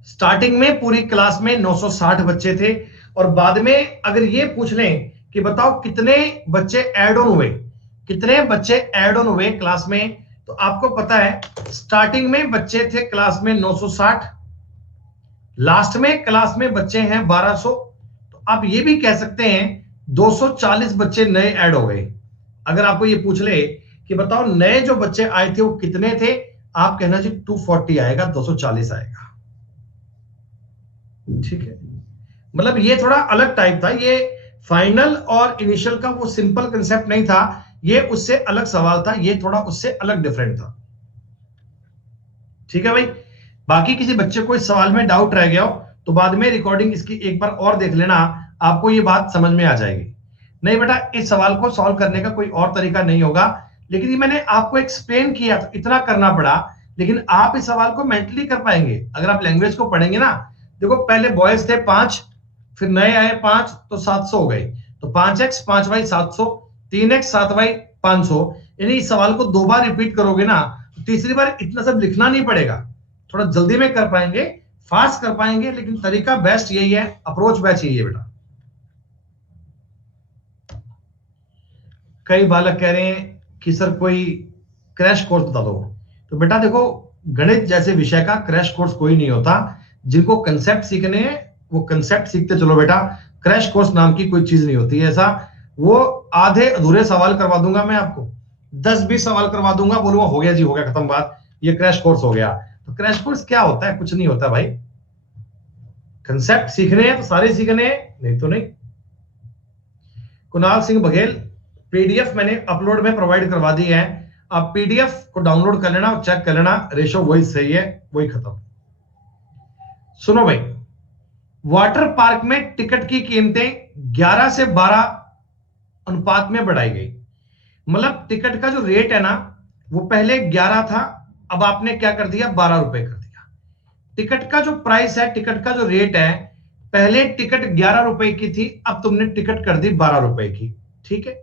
स्टार्टिंग में पूरी क्लास में 960 बच्चे थे और बाद में अगर ये पूछ लें कि बताओ कितने बच्चे ऐड ऑन हुए, कितने बच्चे ऐड ऑन हुए क्लास में, तो आपको पता है स्टार्टिंग में बच्चे थे क्लास में 960, लास्ट में क्लास में बच्चे हैं 1200, तो आप ये भी कह सकते हैं 240 बच्चे नए ऐड हो गए। अगर आपको ये पूछ ले कि बताओ नए जो बच्चे आए थे वो कितने थे, आप कहना जी 240 आएगा, 240 आएगा। ठीक है, मतलब ये थोड़ा अलग टाइप था, ये फाइनल और इनिशियल का वो सिंपल कंसेप्ट नहीं था, ये उससे अलग सवाल था, ये थोड़ा उससे अलग डिफरेंट था। ठीक है भाई, बाकी किसी बच्चे को इस सवाल में डाउट रह गया हो तो बाद में रिकॉर्डिंग इसकी एक बार और देख लेना, आपको ये बात समझ में आ जाएगी। नहीं बेटा, इस सवाल को सॉल्व करने का कोई और तरीका नहीं होगा, लेकिन ये मैंने आपको एक्सप्लेन किया तो इतना करना पड़ा, लेकिन आप इस सवाल को मेंटली कर पाएंगे अगर आप लैंग्वेज को पढ़ेंगे ना। देखो पहले बॉयज थे 5, फिर नए आए 5 तो 700 हो गए, तो 5x 5y 700, 3x 7y 500। यानी इस सवाल को 2 बार रिपीट करोगे ना, तीसरी बार इतना सब लिखना नहीं पड़ेगा, थोड़ा जल्दी में कर पाएंगे, फास्ट कर पाएंगे, लेकिन तरीका बेस्ट यही है, अप्रोच बेस्ट यही है बेटा। कई बालक कह रहे हैं कि सर कोई क्रैश कोर्स बता दो, तो बेटा देखो गणित जैसे विषय का क्रैश कोर्स कोई नहीं होता, जिनको कंसेप्ट सीखने हैं वो कंसेप्ट सीखते चलो बेटा, क्रैश कोर्स नाम की कोई चीज नहीं होती है ऐसा। वो आधे अधूरे सवाल करवा दूंगा मैं आपको, 10-20 सवाल करवा दूंगा, बोलूंगा हो गया जी, हो गया, खत्म बात, ये क्रैश कोर्स हो गया। तो क्रैश कोर्स क्या होता है? कुछ नहीं होता भाई, कंसेप्ट सीखने हैं तो सारे सीखने हैं, नहीं तो नहीं। कुणाल सिंह बघेल, पीडीएफ मैंने अपलोड में प्रोवाइड करवा दी है, आप पीडीएफ को डाउनलोड कर लेना और चेक कर लेना, रेशो वही सही है, वही खत्म। सुनो भाई, वाटर पार्क में टिकट की कीमतें 11 से 12 अनुपात में बढ़ाई गई। मतलब टिकट का जो रेट है ना वो पहले 11 था, अब आपने क्या कर दिया, 12 रुपए कर दिया। टिकट का जो प्राइस है, टिकट का जो रेट है, पहले टिकट 11 रुपए की थी, अब तुमने टिकट कर दी 12 रुपए की। ठीक है,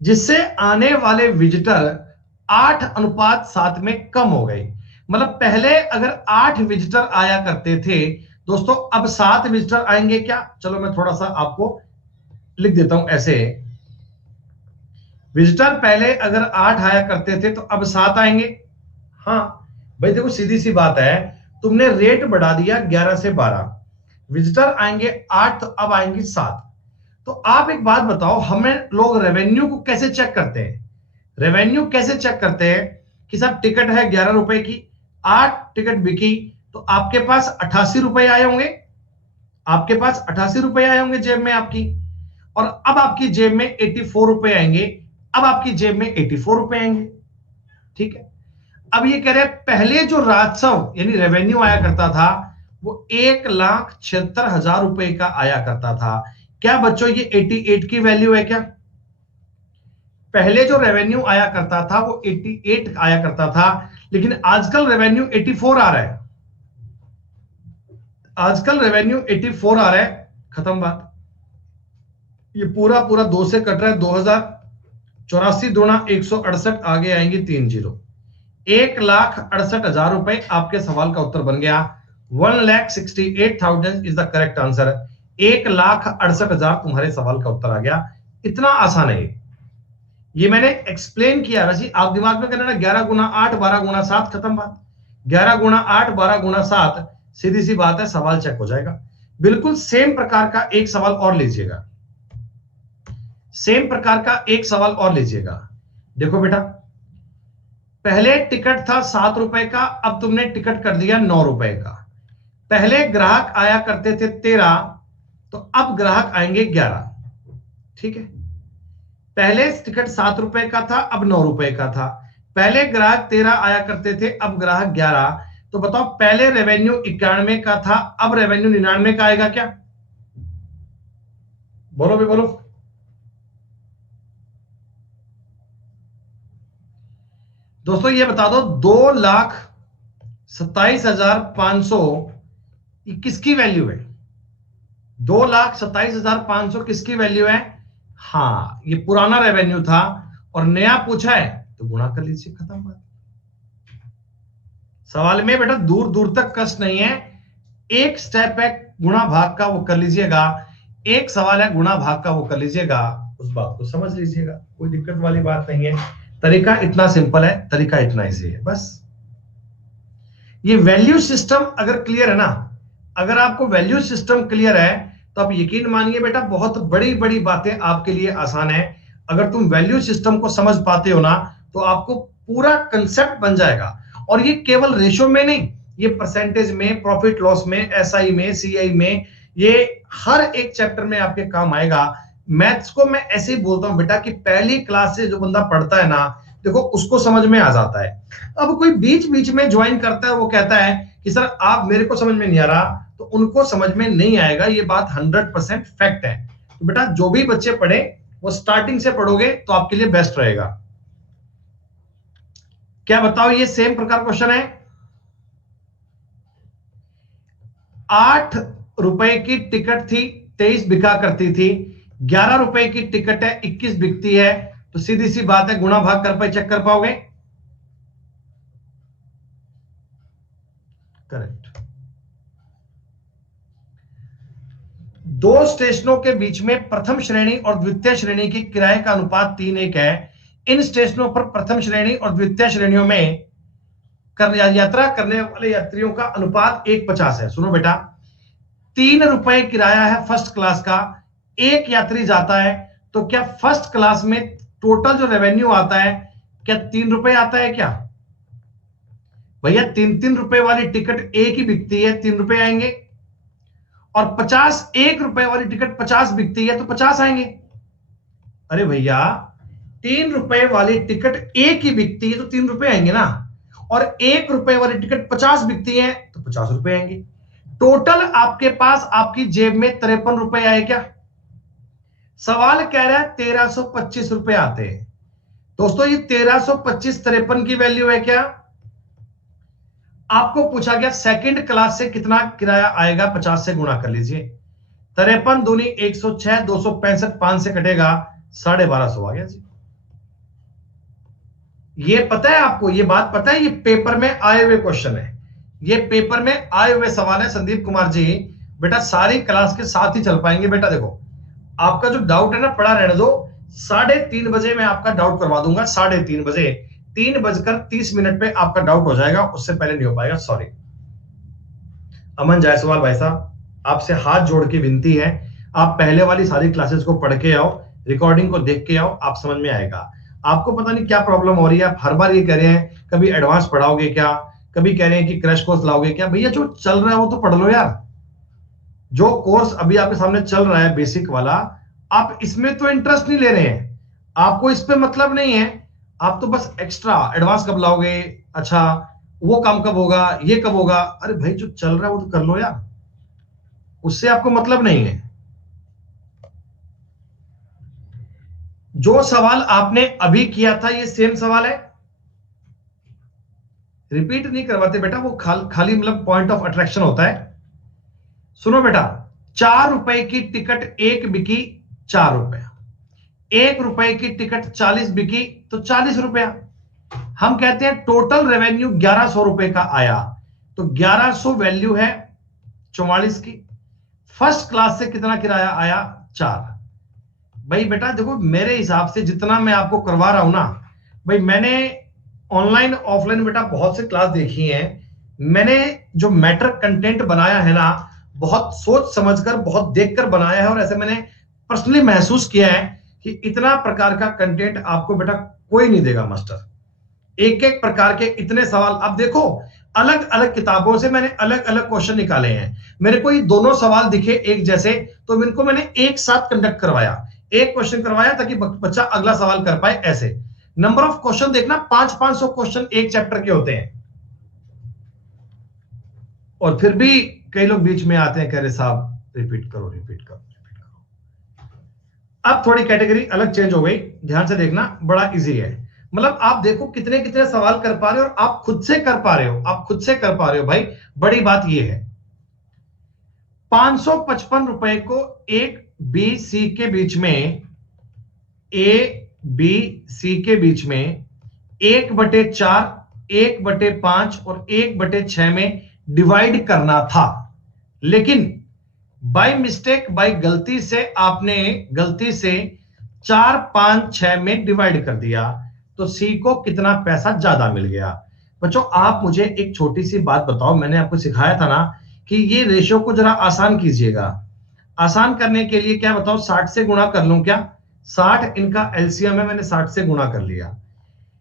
जिससे आने वाले विजिटर 8:7 में कम हो गए। मतलब पहले अगर 8 विजिटर आया करते थे दोस्तों, अब 7 विजिटर आएंगे क्या? चलो मैं थोड़ा सा आपको लिख देता हूं ऐसे, विजिटर पहले अगर 8 आया करते थे तो अब 7 आएंगे। हाँ भाई देखो सीधी सी बात है, तुमने रेट बढ़ा दिया 11 से 12, विजिटर आएंगे 8 तो अब आएंगे 7। तो आप एक बात बताओ, हमें लोग रेवेन्यू को कैसे चेक करते हैं? रेवेन्यू कैसे चेक करते हैं कि साहब टिकट है 11 रुपए की, 8 टिकट बिकी, तो आपके पास 88 रुपए आए होंगे, आपके पास 88 रुपए आए होंगे जेब में आपकी, और अब आपकी जेब में 84 रुपए आएंगे, अब आपकी जेब में 84 रुपए आएंगे। ठीक है, अब ये कह रहे हैं पहले जो राजस्व यानी रेवेन्यू आया करता था वो 1,76,000 रुपए का आया करता था। क्या बच्चों ये 88 की वैल्यू है क्या? पहले जो रेवेन्यू आया करता था वो 88 आया करता था, लेकिन आजकल रेवेन्यू 84 आ रहा है, आजकल रेवेन्यू 84 आ रहा है, खत्म बात। ये पूरा पूरा 2 से कट रहा है, 2084 दूना 168, आगे आएंगे 3 जीरो, 1,68,000 रुपए आपके सवाल का उत्तर बन गया। 1,68,000 इज द करेक्ट आंसर। 1,68,000 तुम्हारे सवाल का उत्तर आ गया। इतना आसान है ये मैंने एक्सप्लेन किया। वैसे आप दिमाग में करना, 11 गुना 8 12 गुना 7, खत्म बात। 11 गुना 8 12 गुना 7, सीधी सी बात है, सवाल चेक हो जाएगा। बिल्कुल सेम प्रकार का एक सवाल और लीजिएगा, सेम प्रकार का एक सवाल और लीजिएगा। देखो बेटा, पहले टिकट था 7 रुपए का, अब तुमने टिकट कर दिया 9 रुपए का। पहले ग्राहक आया करते थे 13, तो अब ग्राहक आएंगे 11। ठीक है, पहले टिकट 7 रुपए का था, अब 9 रुपए का था। पहले ग्राहक 13 आया करते थे, अब ग्राहक 11। तो बताओ, पहले रेवेन्यू 91 का था, अब रेवेन्यू 99 का आएगा क्या? बोलो भी बोलो। दोस्तों ये बता दो, 2,27,500 किसकी वैल्यू है? 2,27,500 किसकी वैल्यू है? हाँ, ये पुराना रेवेन्यू था और नया पूछा है तो गुणा कर लीजिए, खत्म बात। सवाल में बेटा दूर दूर तक कष्ट नहीं है, एक स्टेप है गुणा भाग का, वो कर लीजिएगा। एक सवाल है गुणा भाग का, वो कर लीजिएगा, उस बात को समझ लीजिएगा, कोई दिक्कत वाली बात नहीं है। तरीका इतना सिंपल है, तरीका इतना इजी है बस। ये वैल्यू सिस्टम अगर क्लियर है ना, अगर आपको वैल्यू सिस्टम क्लियर है तो आप यकीन मानिए बेटा बहुत बड़ी बड़ी बातें आपके लिए आसान है। अगर तुम वैल्यू सिस्टम को समझ पाते हो ना तो आपको पूरा कंसेप्ट बन जाएगा। और ये केवल रेशो में नहीं, ये परसेंटेज में, प्रॉफिट लॉस में, एसआई में, सीआई में, ये हर एक चैप्टर में आपके काम आएगा। मैथ्स को मैं ऐसे ही बोलता हूं बेटा कि पहली क्लास से जो बंदा पढ़ता है ना, देखो उसको समझ में आ जाता है। अब कोई बीच बीच में ज्वाइन करता है, वो कहता है कि सर आप मेरे को समझ में नहीं आ रहा, तो उनको समझ में नहीं आएगा, ये बात 100% फैक्ट है। तो बेटा जो भी बच्चे पढ़े वो स्टार्टिंग से पढ़ोगे तो आपके लिए बेस्ट रहेगा। क्या बताओ, ये सेम प्रकार क्वेश्चन है। 8 रुपए की टिकट थी, 23 बिका करती थी। 11 रुपए की टिकट है, 21 बिकती है। तो सीधी सी बात है, गुणा भाग कर पाए, चेक कर पाओगे? करेक्ट। दो स्टेशनों के बीच में प्रथम श्रेणी और द्वितीय श्रेणी की किराए का अनुपात 3:1 है। इन स्टेशनों पर प्रथम श्रेणी और द्वितीय श्रेणियों में यात्रा करने वाले यात्रियों का अनुपात 1:50 है। सुनो बेटा, 3 रुपए किराया है फर्स्ट क्लास का, एक यात्री जाता है, तो क्या फर्स्ट क्लास में टोटल जो रेवेन्यू आता है क्या 3 रुपए आता है क्या? भैया 3-3 रुपए वाली टिकट एक ही बिकती है, 3 रुपए आएंगे। और 1 रुपए वाली टिकट 50 बिकती है तो 50 आएंगे। अरे भैया 3 रुपए वाली टिकट एक ही बिकती है तो 3 रुपए आएंगे ना, और 1 रुपए वाली टिकट 50 बिकती है तो 50 रुपए आएंगे। टोटल आपके पास आपकी जेब में 53 रुपए आए क्या? सवाल कह रहा है 1325 रुपए आते हैं। दोस्तों ये 1325 53 की वैल्यू है क्या? आपको पूछा गया सेकंड क्लास से कितना किराया आएगा, 50 से गुणा कर लीजिए। 53 दूनी 106, 265 5 से कटेगा 1250 आ गया जी। ये पता है आपको, ये बात पता है, ये पेपर में आए हुए क्वेश्चन है, ये पेपर में आए हुए सवाल है संदीप कुमार जी। बेटा सारी क्लास के साथ ही चल पाएंगे। बेटा देखो, आपका जो डाउट है ना पड़ा रहने दो, 3:30 बजे मैं आपका डाउट करवा दूंगा। 3:30 बजे, 3:30 पे आपका डाउट हो जाएगा, उससे पहले नहीं हो पाएगा, सॉरी। अमन जायसवाल भाई साहब, आपसे हाथ जोड़ के विनती है, आप पहले वाली सारी क्लासेस को पढ़ के आओ, रिकॉर्डिंग को देख के आओ, आप समझ में आएगा। आपको पता नहीं क्या प्रॉब्लम हो रही है, आप हर बार ये कह रहे हैं कभी एडवांस पढ़ाओगे क्या, कभी कह रहे हैं कि क्रैश कोर्स लाओगे क्या। भैया जो चल रहा है वो तो पढ़ लो यार। जो कोर्स अभी आपके सामने चल रहा है बेसिक वाला, आप इसमें तो इंटरेस्ट नहीं ले रहे हैं, आपको इस पे मतलब नहीं है, आप तो बस एक्स्ट्रा एडवांस कब लाओगे, अच्छा वो काम कब होगा, ये कब होगा। अरे भाई जो चल रहा है वो तो कर लो यार, उससे आपको मतलब नहीं है। जो सवाल आपने अभी किया था ये सेम सवाल है, रिपीट नहीं करवाते बेटा, वो खाली मतलब पॉइंट ऑफ अट्रैक्शन होता है। सुनो बेटा, 4 रुपए की टिकट एक बिकी 4 रुपया, 1 रुपए की टिकट 40 बिकी तो 40 रुपया। हम कहते हैं टोटल रेवेन्यू 1100 रुपए का आया, तो 1100 वैल्यू है 44 की। फर्स्ट क्लास से कितना किराया आया? 4। भाई बेटा देखो, मेरे हिसाब से जितना मैं आपको करवा रहा हूं ना, भाई मैंने ऑनलाइन ऑफलाइन बेटा बहुत से क्लास देखी हैं, मैंने जो मैटर कंटेंट बनाया है ना, बहुत सोच समझकर, बहुत देखकर बनाया है, और ऐसे मैंने पर्सनली महसूस किया है कि इतना प्रकार का कंटेंट आपको बेटा कोई नहीं देगा मास्टर। एक एक प्रकार के इतने सवाल। अब देखो, अलग अलग किताबों से मैंने अलग अलग क्वेश्चन निकाले हैं। मेरे को ये दोनों सवाल दिखे एक जैसे, तो इनको मैंने एक साथ कंडक्ट करवाया, एक क्वेश्चन करवाया ताकि बच्चा अगला सवाल कर पाए। ऐसे नंबर ऑफ क्वेश्चन देखना, 500 क्वेश्चन एक चैप्टर के होते हैं। और फिर भी कई लोग बीच में आते हैं, कह रहे साहब रिपीट करो रिपीट करो रिपीट करो। अब थोड़ी कैटेगरी अलग चेंज हो गई, ध्यान से देखना, बड़ा इजी है। मतलब आप देखो कितने कितने सवाल कर पा रहे हो और आप खुद से कर पा रहे हो, आप खुद से कर पा रहे हो भाई, बड़ी बात यह है। 555 रुपए को एक बी सी के बीच में, ए बी सी के बीच में 1/4, 1/5 और 1/6 में डिवाइड करना था। लेकिन बाय मिस्टेक, बाय गलती से आपने गलती से 4, 5, 6 में डिवाइड कर दिया, तो सी को कितना पैसा ज्यादा मिल गया। बच्चों आप मुझे एक छोटी सी बात बताओ, मैंने आपको सिखाया था ना कि ये रेशियो को जरा आसान कीजिएगा। आसान करने के लिए क्या बताओ, 60 से गुणा कर लूं क्या? 60 इनका एलसीएम है, मैंने 60 से गुणा कर लिया।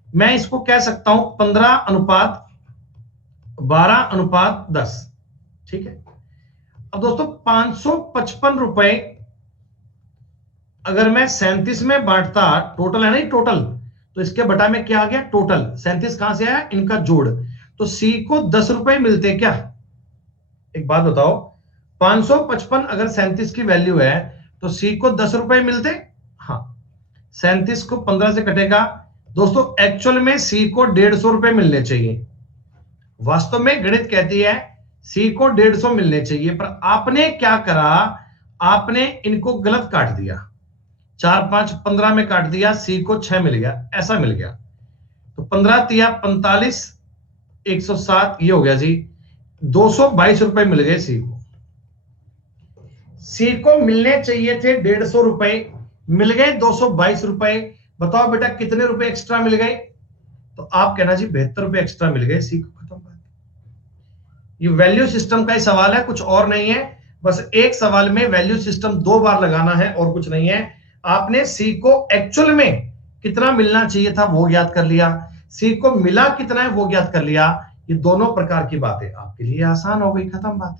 मैं इसको कह सकता हूं 15:12:10, ठीक है। अब दोस्तों 555 रुपए अगर मैं 37 में बांटता, टोटल है ना टोटल, तो इसके बटा में क्या आ गया टोटल, 37 कहां से आया, इनका जोड़, तो सी को 10 रुपए मिलते क्या? एक बात बताओ, 555 अगर 37 की वैल्यू है तो सी को 10 रुपए मिलते? हाँ, 37 को 15 से कटेगा दोस्तों, एक्चुअल में सी को 150 रुपए मिलने चाहिए। वास्तव में गणित कहती है सी को 150 मिलने चाहिए, पर आपने क्या करा, आपने इनको गलत काट दिया, 4, 5, 15 में काट दिया, सी को 6 मिल गया, ऐसा मिल गया। तो 15 तिया 45, 107, ये हो गया जी, 222 रुपए मिल गए सी को। सी को मिलने चाहिए थे 150 रुपए, मिल गए 222 रुपए। बताओ बेटा कितने रुपए एक्स्ट्रा मिल गए? तो आप कहना जी 72 रुपए एक्स्ट्रा मिल गए सी को। खत्म बात। ये वैल्यू सिस्टम का ही सवाल है, कुछ और नहीं है। बस एक सवाल में वैल्यू सिस्टम 2 बार लगाना है और कुछ नहीं है। आपने सी को एक्चुअल में कितना मिलना चाहिए था वो ज्ञात कर लिया, सी को मिला कितना है वो ज्ञात कर लिया। ये दोनों प्रकार की बातें आपके लिए आसान हो गई, खत्म बात।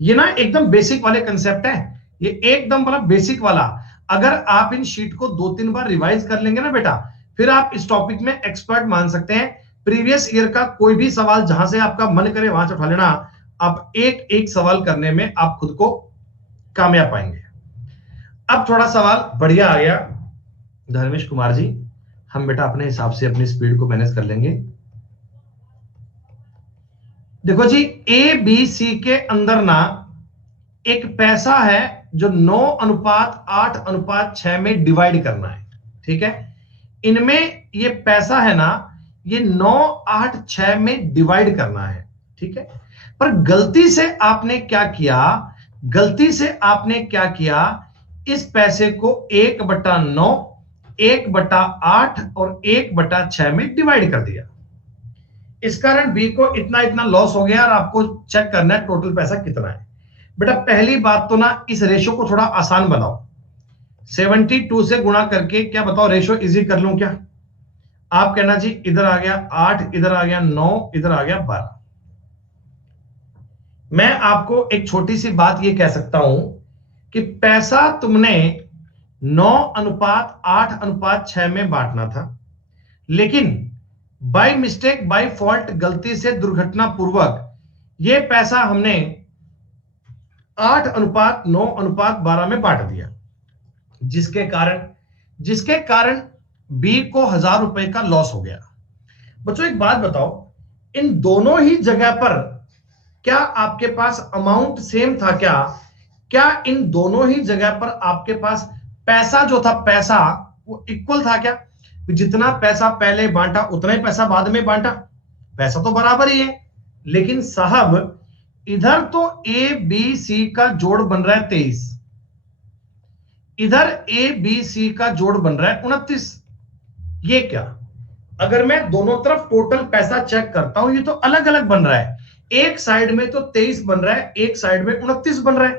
ये ना एकदम बेसिक वाले कंसेप्ट है, ये एकदम मतलब बेसिक वाला। अगर आप इन शीट को 2-3 बार रिवाइज कर लेंगे ना बेटा, फिर आप इस टॉपिक में एक्सपर्ट मान सकते हैं। प्रीवियस ईयर का कोई भी सवाल जहां से आपका मन करे वहां से उठा लेना, आप एक एक सवाल करने में आप खुद को कामयाब पाएंगे। अब थोड़ा सवाल बढ़िया आ गया धर्मेश कुमार जी, हम बेटा अपने हिसाब से अपनी स्पीड को मैनेज कर लेंगे। देखो जी, ए बी सी के अंदर ना एक पैसा है जो 9:8:6 में डिवाइड करना है, ठीक है। इनमें ये पैसा है ना, ये 9:8:6 में डिवाइड करना है, ठीक है। पर गलती से आपने क्या किया, गलती से आपने क्या किया, इस पैसे को 1/9, 1/8 और 1/6 में डिवाइड कर दिया। इस कारण बी को इतना इतना लॉस हो गया और आपको चेक करना है टोटल पैसा कितना है। बेटा पहली बात तो ना इस रेशो को थोड़ा आसान बनाओ, 72 से गुणा करके क्या बताओ रेशो इजी कर लूं क्या? आप कहना जी इधर आ गया 8, इधर आ गया 9, इधर आ गया 12। मैं आपको एक छोटी सी बात ये कह सकता हूं कि पैसा तुमने 9:8:6 में बांटना था, लेकिन बाय मिस्टेक, बाय फॉल्ट, गलती से, दुर्घटना पूर्वक ये पैसा हमने 8:9:12 में बांट दिया, जिसके कारण बी को 1000 रुपए का लॉस हो गया। बच्चों एक बात बताओ, इन दोनों ही जगह पर क्या आपके पास अमाउंट सेम था क्या? क्या इन दोनों ही जगह पर आपके पास पैसा जो था, पैसा वो इक्वल था क्या? जितना पैसा पहले बांटा उतना ही पैसा बाद में बांटा, पैसा तो बराबर ही है। लेकिन साहब इधर तो ए बी सी का जोड़ बन रहा है 23, इधर ए बी सी का जोड़ बन रहा है 29। ये क्या, अगर मैं दोनों तरफ टोटल पैसा चेक करता हूं, ये तो अलग अलग बन रहा है। एक साइड में तो 23 बन रहा है, एक साइड में 29 बन रहा है।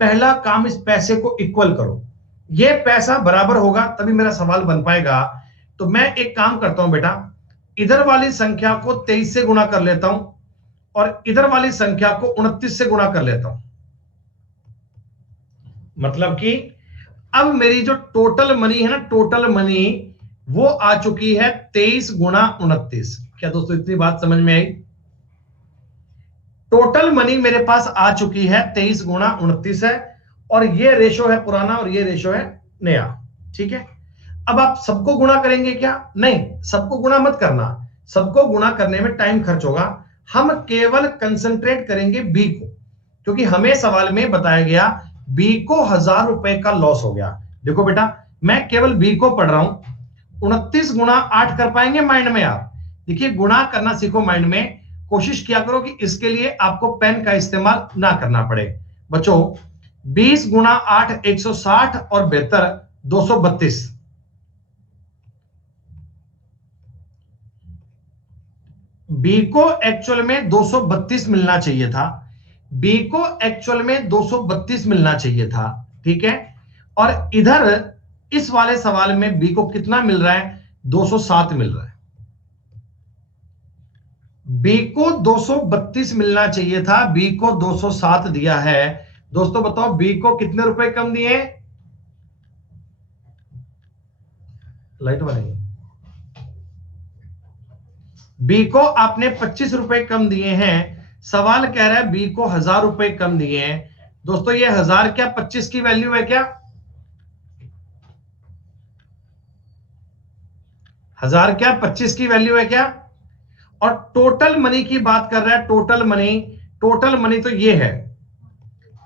पहला काम, इस पैसे को इक्वल करो, ये पैसा बराबर होगा तभी मेरा सवाल बन पाएगा। तो मैं एक काम करता हूं बेटा, इधर वाली संख्या को 23 से गुणा कर लेता हूं, और इधर वाली संख्या को 29 से गुणा कर लेता हूं। मतलब कि अब मेरी जो टोटल मनी है ना, टोटल मनी वो आ चुकी है 23 गुणा 29। क्या दोस्तों इतनी बात समझ में आई? टोटल मनी मेरे पास आ चुकी है 23 गुणा 29 है, और ये रेशो है पुराना और ये रेशो है नया। ठीक है, अब आप सबको गुणा करेंगे क्या? नहीं, सबको गुणा मत करना, सबको गुणा करने में टाइम खर्च होगा। हम केवल कंसंट्रेट करेंगे बी को, क्योंकि हमें सवाल में बताया गया बी को 1000 रुपए का लॉस हो गया। देखो बेटा, मैं केवल बी को पढ़ रहा हूं। 29 गुणा 8 कर पाएंगे माइंड में आप? देखिए, गुणा करना सीखो माइंड में। कोशिश किया करो कि इसके लिए आपको पेन का इस्तेमाल ना करना पड़े। बच्चों, 20 गुणा 8 160 और 72 232। बी को एक्चुअल में 232 मिलना चाहिए था, बी को एक्चुअल में 232 मिलना चाहिए था। ठीक है, और इधर इस वाले सवाल में बी को कितना मिल रहा है? 207 मिल रहा है। बी को 232 मिलना चाहिए था, बी को 207 दिया है। दोस्तों बताओ, बी को कितने रुपए कम दिए? लाइट वाले बी को आपने 25 रुपए कम दिए हैं। सवाल कह रहा है बी को 1000 रुपए कम दिए हैं। दोस्तों, ये 1000 क्या 25 की वैल्यू है क्या? 1000 क्या 25 की वैल्यू है क्या? और टोटल मनी की बात कर रहा है, टोटल मनी, टोटल मनी तो ये है।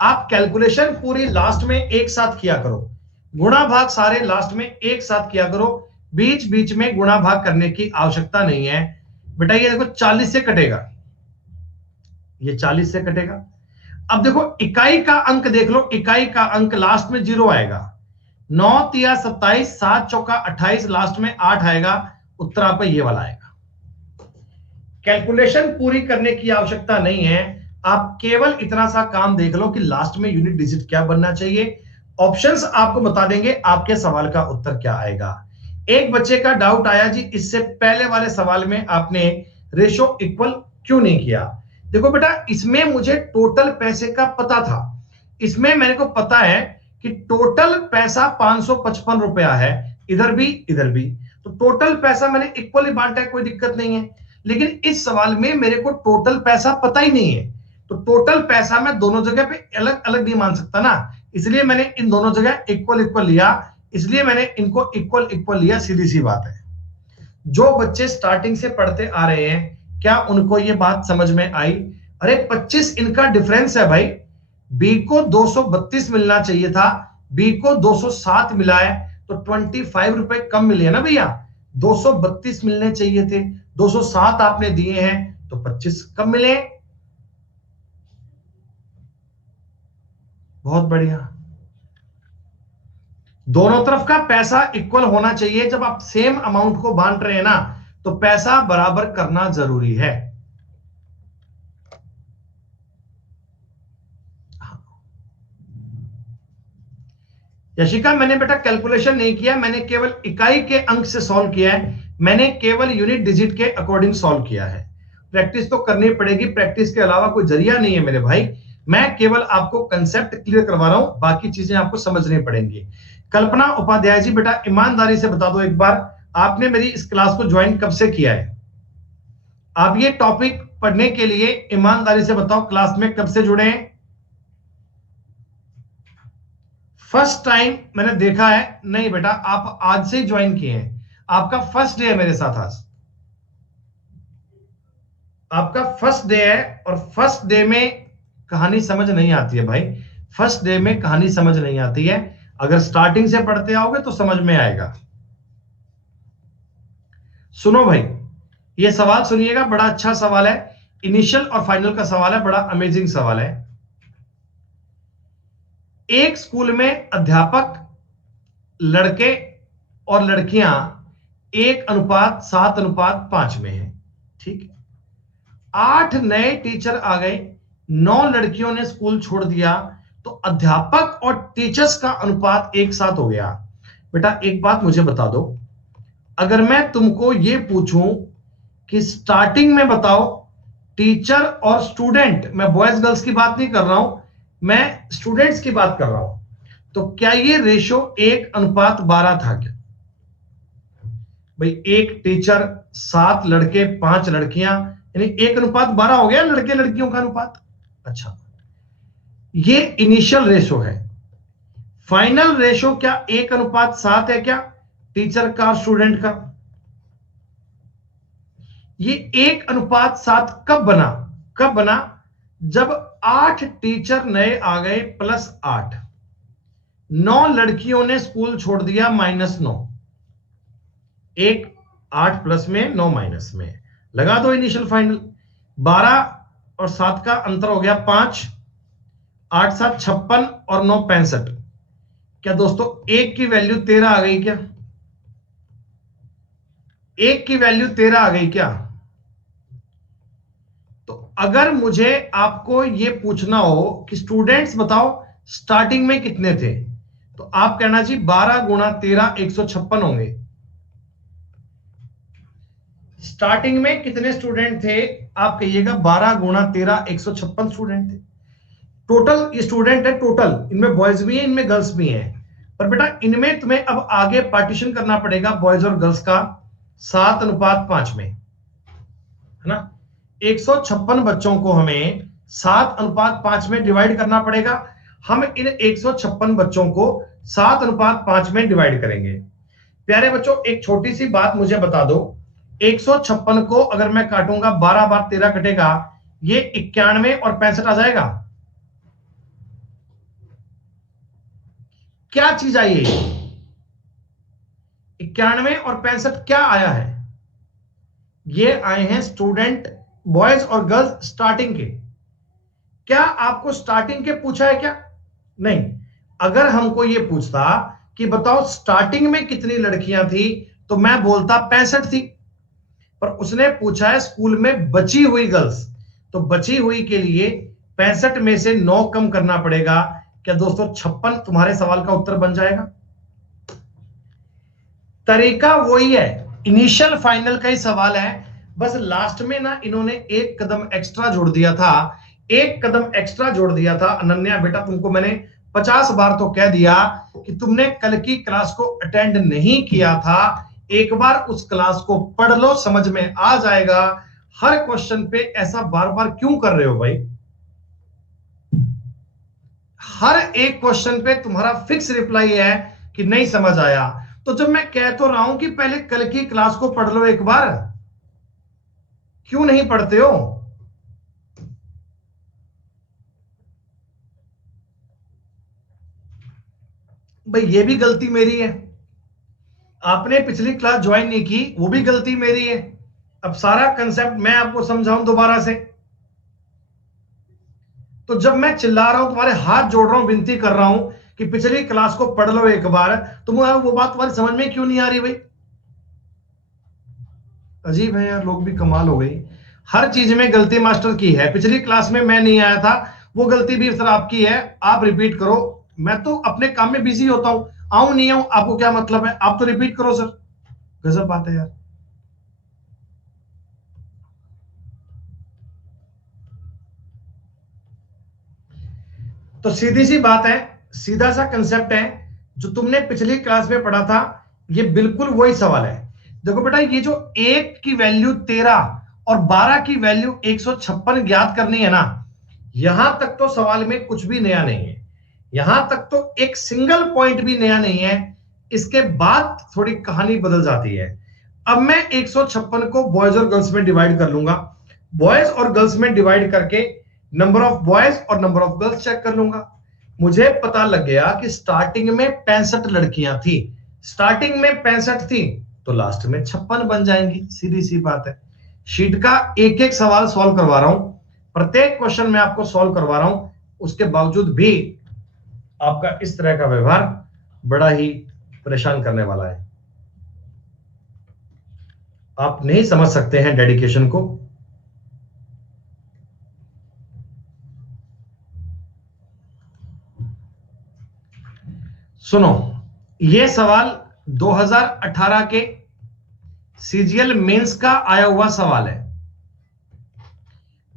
आप कैलकुलेशन पूरी लास्ट में एक साथ किया करो, गुणा भाग सारे लास्ट में एक साथ किया करो, बीच बीच में गुणा भाग करने की आवश्यकता नहीं है। बेटा ये देखो 40 से कटेगा, ये 40 से कटेगा। अब देखो इकाई का अंक देख लो, इकाई का अंक लास्ट में 0 आएगा। 9 तिया 27, 7 चौका 28, लास्ट में 8 आएगा। उत्तर आपका ये वाला आएगा। कैलकुलेशन पूरी करने की आवश्यकता नहीं है, आप केवल इतना सा काम देख लो कि लास्ट में यूनिट डिजिट क्या बनना चाहिए। ऑप्शंस आपको बता देंगे आपके सवाल का उत्तर क्या आएगा। एक बच्चे का डाउट आया जी, इससे पहले वाले सवाल में आपने रेशो इक्वल क्यों नहीं किया? देखो बेटा, इसमें मुझे टोटल पैसे का पता था, इसमें मेरे को पता है कि टोटल पैसा 555 रुपया है, इधर भी इधर भी, तो टोटल पैसा मैंने इक्वली बांटा है, कोई दिक्कत नहीं है। लेकिन इस सवाल में मेरे को टोटल पैसा पता ही नहीं है, तो टोटल पैसा मैं दोनों जगह पे अलग अलग नहीं मान सकता ना, इसलिए मैंने इन दोनों जगह इक्वल इक्वल लिया, इसलिए मैंने इनको इक्वल इक्वल लिया। सीधी सी बात है, जो बच्चे स्टार्टिंग से पढ़ते आ रहे हैं, क्या उनको ये बात समझ में आई? अरे 25 इनका डिफरेंस है भाई, बी को 232 मिलना चाहिए था, बी को 207 मिला है, तो 25 रुपए कम मिले हैं ना भैया। 232 मिलने चाहिए थे, 207 आपने दिए हैं, तो 25 कम मिले। बहुत बढ़िया, दोनों तरफ का पैसा इक्वल होना चाहिए। जब आप सेम अमाउंट को बांट रहे हैं ना, तो पैसा बराबर करना जरूरी है। यशिका, मैंने बेटा कैलकुलेशन नहीं किया, मैंने केवल इकाई के अंक से सॉल्व किया है, मैंने केवल यूनिट डिजिट के अकॉर्डिंग सॉल्व किया है। प्रैक्टिस तो करनी पड़ेगी, प्रैक्टिस के अलावा कोई जरिया नहीं है मेरे भाई। मैं केवल आपको कंसेप्ट क्लियर करवा रहा हूं, बाकी चीजें आपको समझनी पड़ेंगी। कल्पना उपाध्याय जी, बेटा ईमानदारी से बता दो एक बार, आपने मेरी इस क्लास को ज्वाइन कब से किया है? आप ये टॉपिक पढ़ने के लिए ईमानदारी से बताओ, क्लास में कब से जुड़े हैं? फर्स्ट टाइम मैंने देखा है? नहीं बेटा, आप आज से ही ज्वाइन किए हैं, आपका फर्स्ट डे है मेरे साथ आज, आपका फर्स्ट डे है। और फर्स्ट डे में कहानी समझ नहीं आती है भाई, फर्स्ट डे में कहानी समझ नहीं आती है। अगर स्टार्टिंग से पढ़ते आओगे तो समझ में आएगा। सुनो भाई, ये सवाल सुनिएगा, बड़ा अच्छा सवाल है, इनिशियल और फाइनल का सवाल है, बड़ा अमेजिंग सवाल है। एक स्कूल में अध्यापक, लड़के और लड़कियां 1:7:5 में है। ठीक, 8 नए टीचर आ गए, 9 लड़कियों ने स्कूल छोड़ दिया, तो अध्यापक और टीचर्स का अनुपात एक साथ हो गया। बेटा एक बात मुझे बता दो, अगर मैं तुमको ये पूछूं कि स्टार्टिंग में बताओ टीचर और स्टूडेंट, मैं बॉयज गर्ल्स की बात नहीं कर रहा हूं, मैं स्टूडेंट्स की बात कर रहा हूं, तो क्या ये रेशो 1:12 था क्या? भाई एक टीचर 7 लड़के 5 लड़कियां, यानी 1:12 हो गया लड़के लड़कियों का अनुपात। अच्छा, ये इनिशियल रेशो है। फाइनल रेशो क्या 1:7 है क्या टीचर का स्टूडेंट का? ये 1:7 कब बना? कब बना? जब 8 टीचर नए आ गए प्लस 8, 9 लड़कियों ने स्कूल छोड़ दिया -9, एक 8 प्लस में 9 माइनस में, लगा दो इनिशियल फाइनल। 12 और 7 का अंतर हो गया 5, 8 7 56 और 9 65। क्या दोस्तों एक की वैल्यू 13 आ गई क्या? एक की वैल्यू 13 आ गई क्या? तो अगर मुझे आपको यह पूछना हो कि स्टूडेंट्स बताओ स्टार्टिंग में कितने थे, तो आप कहना जी 12 गुणा 13 156 होंगे। स्टार्टिंग में कितने स्टूडेंट थे? आप कहिएगा 12 गुणा 13 156 स्टूडेंट थे। टोटल ये स्टूडेंट है, टोटल इनमें बॉयज भी हैं इनमें गर्ल्स भी हैं, पर बेटा इनमें तुम्हें अब आगे पार्टीशन करना पड़ेगा बॉयज और गर्ल्स का 7:5 में, है ना। 156 बच्चों को हमें 7:5 में डिवाइड करना पड़ेगा। हम इन 156 बच्चों को 7:5 में डिवाइड करेंगे। प्यारे बच्चों एक छोटी सी बात मुझे बता दो, 156 को अगर मैं काटूंगा 12 बार 13 कटेगा, ये 91 और 65 आ जाएगा। क्या चीज आई है? 91 और 65 क्या आया है? ये आए हैं स्टूडेंट बॉयज और गर्ल्स स्टार्टिंग के। क्या आपको स्टार्टिंग के पूछा है क्या? नहीं। अगर हमको ये पूछता कि बताओ स्टार्टिंग में कितनी लड़कियां थी, तो मैं बोलता 65 थी, पर उसने पूछा है स्कूल में बची हुई गर्ल्स, तो बची हुई के लिए 65 में से 9 कम करना पड़ेगा। क्या दोस्तों 56 तुम्हारे सवाल का उत्तर बन जाएगा? तरीका वही है, इनिशियल फाइनल का ही सवाल है, बस लास्ट में ना इन्होंने एक कदम एक्स्ट्रा जोड़ दिया था। एक कदम एक्स्ट्रा जोड़ दिया था। अनन्या बेटा तुमको मैंने 50 बार तो कह दिया कि तुमने कल की क्लास को अटेंड नहीं किया था, एक बार उस क्लास को पढ़ लो, समझ में आ जाएगा। हर क्वेश्चन पे ऐसा बार बार क्यों कर रहे हो भाई? हर एक क्वेश्चन पे तुम्हारा फिक्स रिप्लाई है कि नहीं समझ आया। तो जब मैं कह तो रहा हूं कि पहले कल की क्लास को पढ़ लो एक बार, क्यों नहीं पढ़ते हो? भाई ये भी गलती मेरी है, आपने पिछली क्लास ज्वाइन नहीं की, वो भी गलती मेरी है। अब सारा कंसेप्ट मैं आपको समझाऊं दोबारा से, तो जब मैं चिल्ला रहा हूं, तुम्हारे हाथ जोड़ रहा हूं, विनती कर रहा हूं कि पिछली क्लास को पढ़ लो एक बार, तुम्हें वो बात तुम्हारी समझ में क्यों नहीं आ रही भाई? अजीब है यार, लोग भी कमाल हो गई। हर चीज में गलती मास्टर की है। पिछली क्लास में मैं नहीं आया था, वो गलती भी सर आपकी है, आप रिपीट करो। मैं तो अपने काम में बिजी होता हूं, आऊं नहीं आऊं आपको क्या मतलब है? आप तो रिपीट करो सर। गजब बात है यार। तो सीधी सी बात है, सीधा सा कंसेप्ट है, जो तुमने पिछली क्लास में पढ़ा था, ये बिल्कुल वही सवाल है। देखो बेटा, ये जो 1 की वैल्यू 13 और 12 की वैल्यू 156 ज्ञात करनी है ना, यहां तक तो सवाल में कुछ भी नया नहीं है। यहां तक तो एक सिंगल पॉइंट भी नया नहीं है। इसके बाद थोड़ी कहानी बदल जाती है। अब मैं 156 को बॉयज और गर्ल्स में डिवाइड कर लूंगा। बॉयज और गर्ल्स में डिवाइड करके नंबर ऑफ बॉयज और नंबर ऑफ गर्ल्स चेक कर लूंगा। मुझे पता लग गया कि स्टार्टिंग में 65 लड़कियां थी, स्टार्टिंग में 65 थी, तो लास्ट में 56 बन जाएंगी। सीधी सी बात है। शीट का एक एक सवाल सॉल्व करवा रहा हूं, प्रत्येक क्वेश्चन में आपको सॉल्व करवा रहा हूं, उसके बावजूद भी आपका इस तरह का व्यवहार बड़ा ही परेशान करने वाला है। आप नहीं समझ सकते हैं डेडिकेशन को। सुनो, यह सवाल 2018 के सीजीएल मेंस का आया हुआ सवाल है।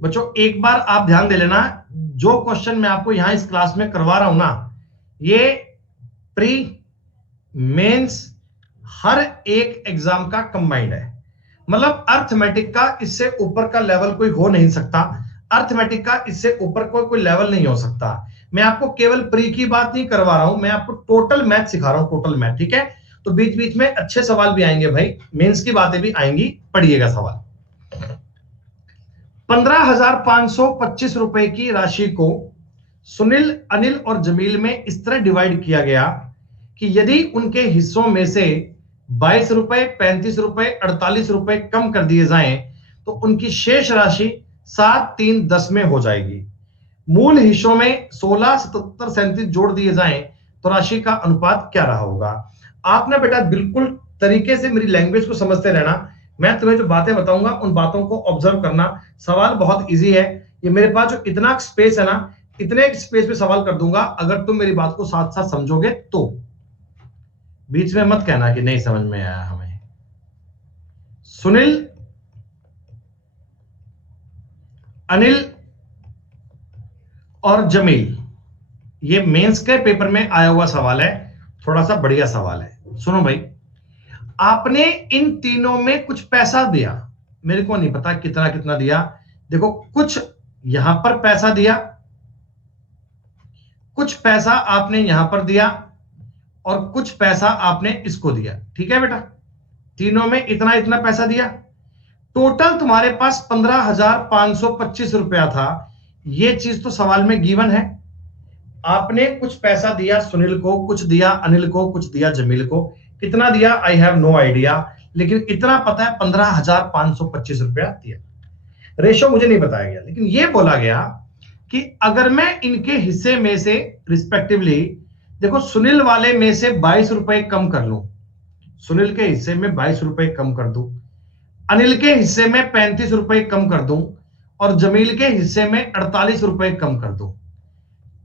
बच्चों एक बार आप ध्यान दे लेना, जो क्वेश्चन मैं आपको यहां इस क्लास में करवा रहा हूं ना, ये प्री मेंस हर एक एग्जाम का कंबाइंड है। मतलब अर्थमेटिक का इससे ऊपर का लेवल कोई हो नहीं सकता, अर्थमेटिक का इससे ऊपर कोई लेवल नहीं हो सकता। मैं आपको केवल प्री की बात नहीं करवा रहा हूं, मैं आपको टोटल मैथ सिखा रहा हूं, टोटल मैथ, ठीक है। तो बीच बीच में अच्छे सवाल भी आएंगे भाई, मेंस की बातें भी आएंगी, पढ़िएगा सवाल। 15,525 रुपए की राशि को सुनील, अनिल और जमील में इस तरह डिवाइड किया गया कि यदि उनके हिस्सों में से 22 रुपए, 35 रुपए, 48 रुपए कम कर दिए जाएं तो उनकी शेष राशि 7, 3, 10 में हो जाएगी। मूल हिस्सों में 16, 77, 37 जोड़ दिए जाएं तो राशि का अनुपात क्या रहा होगा। आप ना बेटा बिल्कुल तरीके से मेरी लैंग्वेज को समझते रहना, मैं तुम्हें जो बातें बताऊंगा उन बातों को ऑब्जर्व करना। सवाल बहुत इजी है, ये मेरे पास जो इतना स्पेस है ना, इतने स्पेस में सवाल कर दूंगा, अगर तुम मेरी बात को साथ साथ समझोगे तो। बीच में मत कहना कि नहीं समझ में आया हमें। सुनील, अनिल और जमील, ये मेंस के पेपर में आया हुआ सवाल है, थोड़ा सा बढ़िया सवाल है। सुनो भाई, आपने इन तीनों में कुछ पैसा दिया, मेरे को नहीं पता कितना कितना दिया। देखो कुछ यहां पर पैसा दिया, कुछ पैसा आपने यहां पर दिया, और कुछ पैसा आपने इसको दिया, ठीक है बेटा। तीनों में इतना इतना पैसा दिया, टोटल तुम्हारे पास 15,525 रुपया था। ये चीज तो सवाल में गिवन है। आपने कुछ पैसा दिया सुनील को, कुछ दिया अनिल को, कुछ दिया जमील को। कितना दिया आई हैव नो आइडिया, लेकिन इतना पता है 15,525 रुपया दिया। रेशो मुझे नहीं बताया गया, लेकिन यह बोला गया कि अगर मैं इनके हिस्से में से रिस्पेक्टिवली, देखो सुनील वाले में से 22 रुपए कम कर लूं, सुनील के हिस्से में 22 रुपए कम कर दूं, अनिल के हिस्से में 35 रुपए कम कर दूं, और जमील के हिस्से में 48 रुपए कम कर दूं,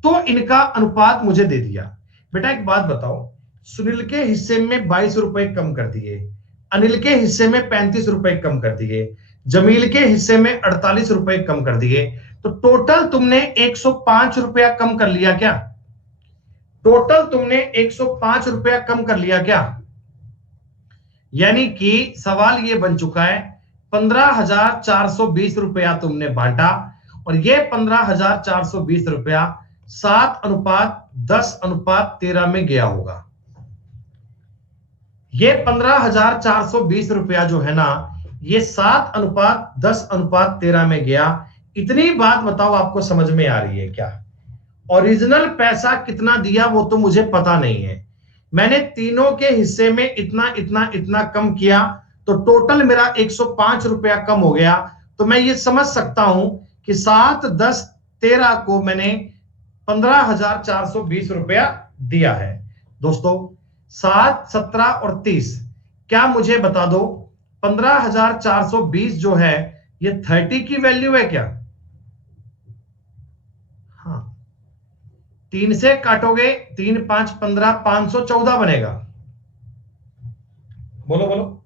तो इनका अनुपात मुझे दे दिया। बेटा एक बात बताओ, सुनील के हिस्से में 22 रुपए कम कर दिए, अनिल के हिस्से में 35 रुपए कम कर दिए, जमील के हिस्से में 48 रुपए कम कर दिए, तो टोटल तुमने 105 रुपया कम कर लिया क्या? टोटल तुमने 105 रुपया कम कर लिया क्या? यानी कि सवाल ये बन चुका है 15,420 रुपया तुमने बांटा, और ये 15,420 रुपया 7:10:13 में गया होगा। ये 15,420 रुपया जो है ना, ये 7:10:13 में गया। इतनी बात बताओ आपको समझ में आ रही है क्या? ओरिजिनल पैसा कितना दिया वो तो मुझे पता नहीं है, मैंने तीनों के हिस्से में इतना इतना इतना कम किया, तो टोटल मेरा 105 रुपया कम हो गया। तो मैं ये समझ सकता हूं कि 7:10:13 को मैंने 15,420 रुपया दिया है। दोस्तों 7, 17 और 30, क्या मुझे बता दो 15,420 जो है ये 30 की वैल्यू है क्या? हाँ, 3 से काटोगे 3, 5, 15, 514 बनेगा। बोलो बोलो,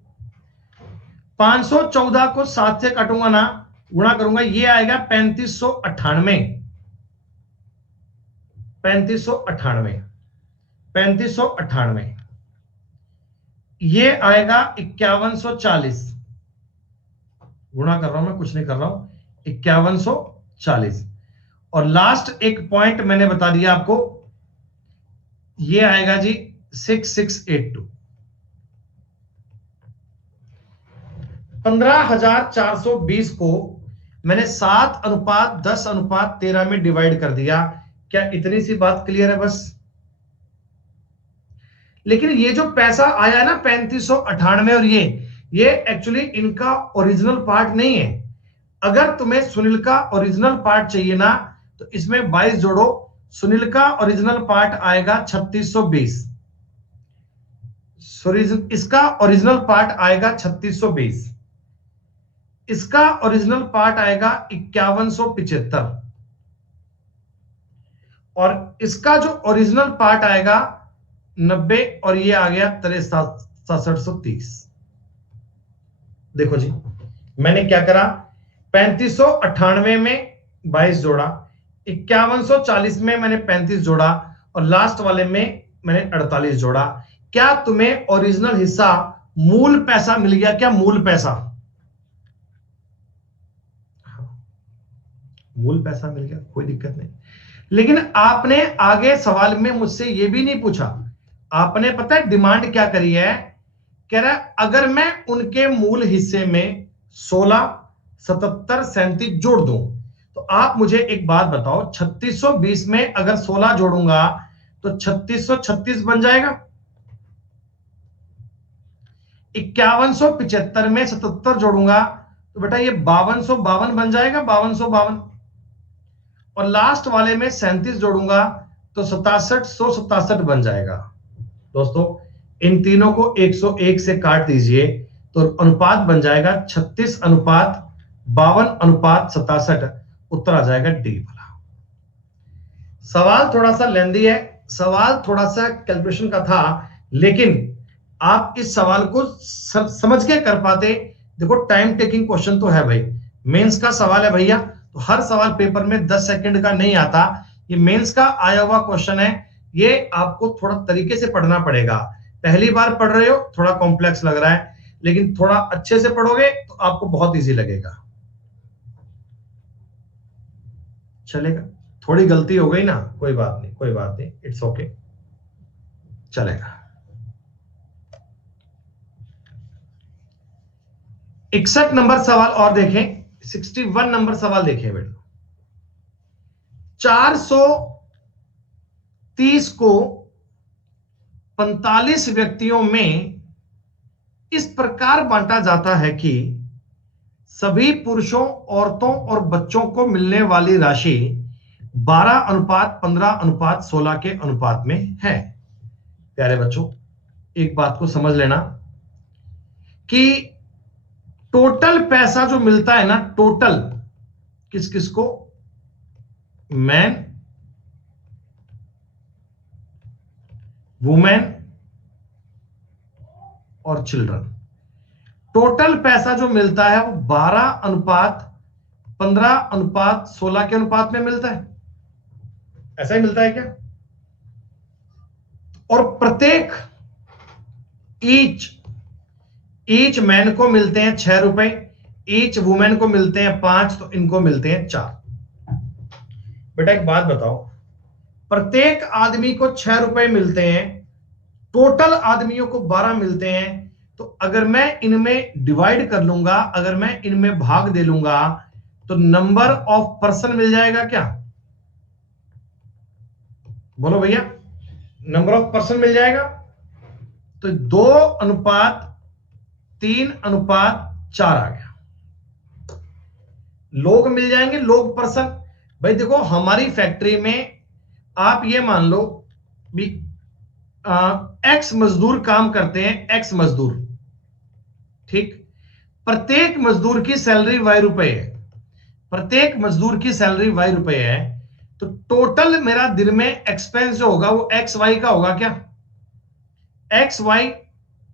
514 को 7 से काटूंगा ना, गुणा करूंगा, ये आएगा 3598, 3598, 3598, ये आएगा 5140, गुणा कर रहा हूं मैं, कुछ नहीं कर रहा हूं, 5140, और लास्ट एक पॉइंट मैंने बता दिया आपको, ये आएगा जी 6682। 15,420 को मैंने 7:10:13 में डिवाइड कर दिया। क्या इतनी सी बात क्लियर है? बस। लेकिन ये जो पैसा आया ना 3598, और ये एक्चुअली इनका ओरिजिनल पार्ट नहीं है। अगर तुम्हें सुनील का ओरिजिनल पार्ट चाहिए ना, तो इसमें 22 जोड़ो, सुनील का ओरिजिनल पार्ट आएगा 3620, इसका ओरिजिनल पार्ट आएगा 3620, इसका ओरिजिनल पार्ट आएगा 5175, और इसका जो ओरिजिनल पार्ट आएगा 90, और ये आ गया 63,6730। देखो जी, मैंने क्या करा, 3598 में 22 जोड़ा, 5140 में मैंने 35 जोड़ा और लास्ट वाले में मैंने 48 जोड़ा। क्या तुम्हें ओरिजिनल हिस्सा मूल पैसा मिल गया? क्या मूल पैसा? मूल पैसा मिल गया, कोई दिक्कत नहीं। लेकिन आपने आगे सवाल में मुझसे यह भी नहीं पूछा, आपने पता है डिमांड क्या करी है? कह रहा है अगर मैं उनके मूल हिस्से में 16, 77, 37 जोड़ दूं तो आप मुझे एक बात बताओ, 3620 में अगर 16 जोड़ूंगा तो 3636 बन जाएगा। 5175 में 77 जोड़ूंगा तो बेटा ये 5252 बन जाएगा, 5252। और लास्ट वाले में 37 जोड़ूंगा तो 6767 बन जाएगा। दोस्तों इन तीनों को 101 से काट दीजिए तो अनुपात बन जाएगा 36:52:67। उत्तर आ जाएगा डी वाला। सवाल थोड़ा सा लेंदी है, सवाल थोड़ा सा कैलकुलेशन का था, लेकिन आप इस सवाल को समझ के कर पाते। देखो टाइम टेकिंग क्वेश्चन तो है भाई, मेंस का सवाल है भैया, तो हर सवाल पेपर में 10 सेकंड का नहीं आता। ये मेंस का आया हुआ क्वेश्चन है, ये आपको थोड़ा तरीके से पढ़ना पड़ेगा। पहली बार पढ़ रहे हो, थोड़ा कॉम्प्लेक्स लग रहा है, लेकिन थोड़ा अच्छे से पढ़ोगे तो आपको बहुत इजी लगेगा। चलेगा? थोड़ी गलती हो गई ना, कोई बात नहीं, कोई बात नहीं, इट्स ओके, चलेगा। 61 नंबर सवाल और देखें, 61 नंबर सवाल देखें बेटा। 430 को 45 व्यक्तियों में इस प्रकार बांटा जाता है कि सभी पुरुषों, औरतों और बच्चों को मिलने वाली राशि 12:15:16 के अनुपात में है। प्यारे बच्चों एक बात को समझ लेना कि टोटल पैसा जो मिलता है ना, टोटल किस किस को? मैन, वुमेन और चिल्ड्रन। टोटल पैसा जो मिलता है वो 12:15:16 के अनुपात में मिलता है। ऐसा ही मिलता है क्या? और प्रत्येक ईच मैन को मिलते हैं 6 रुपए, ईच वुमेन को मिलते हैं 5, तो इनको मिलते हैं 4। बेटा एक बात बताओ, प्रत्येक आदमी को 6 रुपए मिलते हैं, टोटल आदमियों को 12 मिलते हैं, तो अगर मैं इनमें डिवाइड कर लूंगा, अगर मैं इनमें भाग दे लूंगा तो नंबर ऑफ पर्सन मिल जाएगा क्या? बोलो भैया, नंबर ऑफ पर्सन मिल जाएगा। तो 2:3:4 आ गया। लोग मिल जाएंगे, लोग पर्सन। भाई देखो हमारी फैक्ट्री में आप ये मान लो भी एक्स मजदूर काम करते हैं, एक्स मजदूर, ठीक। प्रत्येक मजदूर की सैलरी वाई रुपए है, प्रत्येक मजदूर की सैलरी वाई रुपए है, तो टोटल मेरा दिन में एक्सपेंस जो होगा वो एक्स वाई का होगा क्या? एक्स वाई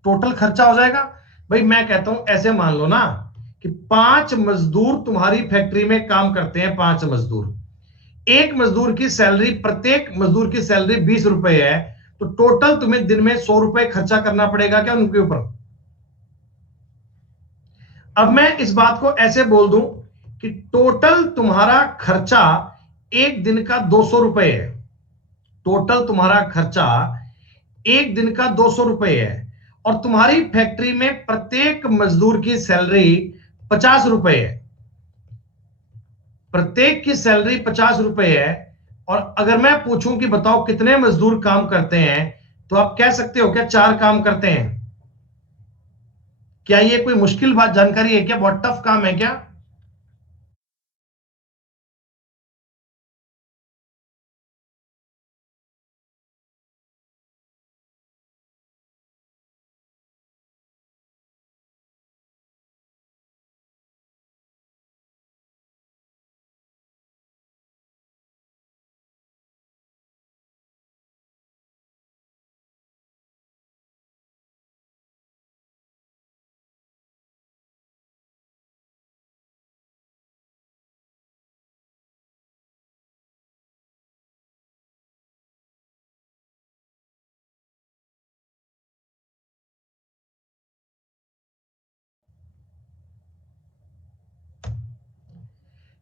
टोटल खर्चा हो जाएगा। भाई मैं कहता हूं ऐसे मान लो ना कि 5 मजदूर तुम्हारी फैक्ट्री में काम करते हैं, 5 मजदूर, एक मजदूर की सैलरी, प्रत्येक मजदूर की सैलरी 20 रुपए है, तो टोटल तुम्हें दिन में 100 रुपए खर्चा करना पड़ेगा क्या उनके ऊपर? अब मैं इस बात को ऐसे बोल दूं कि टोटल तुम्हारा खर्चा एक दिन का 200 रुपए है, टोटल तुम्हारा खर्चा एक दिन का 200 रुपए है, और तुम्हारी फैक्ट्री में प्रत्येक मजदूर की सैलरी 50 रुपए है, प्रत्येक की सैलरी 50 रुपए है। और अगर मैं पूछूं कि बताओ कितने मजदूर काम करते हैं, तो आप कह सकते हो क्या 4 काम करते हैं? क्या ये कोई मुश्किल बात जानकारी है क्या? बहुत टफ काम है क्या?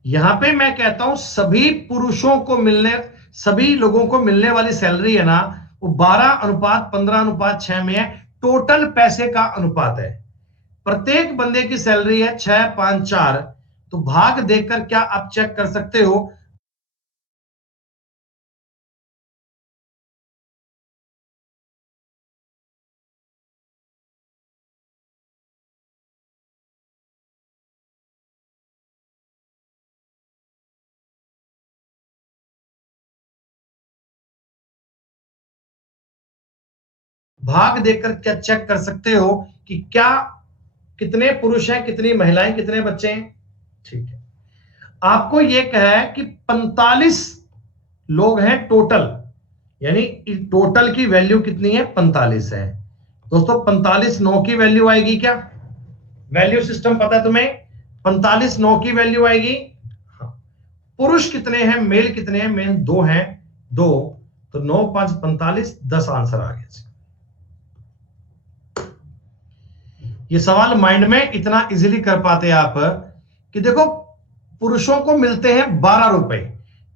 यहां पे मैं कहता हूं सभी लोगों को मिलने वाली सैलरी है ना, वो 12:15:6 में है। टोटल पैसे का अनुपात है। प्रत्येक बंदे की सैलरी है 654। तो भाग देखकर क्या आप चेक कर सकते हो? भाग देखकर क्या चेक कर सकते हो कि क्या कितने पुरुष हैं, कितनी महिलाएं, कितने बच्चे हैं? ठीक है। आपको यह कहा है कि 45 लोग हैं टोटल, यानी टोटल की वैल्यू कितनी है? 45 है। दोस्तों 45 9 की वैल्यू आएगी क्या? वैल्यू सिस्टम पता है तुम्हें? 45 9 की वैल्यू आएगी। हाँ। पुरुष कितने हैं, मेल कितने हैं? मेल 2 हैं, 2। तो 9 5 45, 10 आंसर आ गया। ये सवाल माइंड में इतना इजीली कर पाते आप कि देखो, पुरुषों को मिलते हैं 12 रुपए,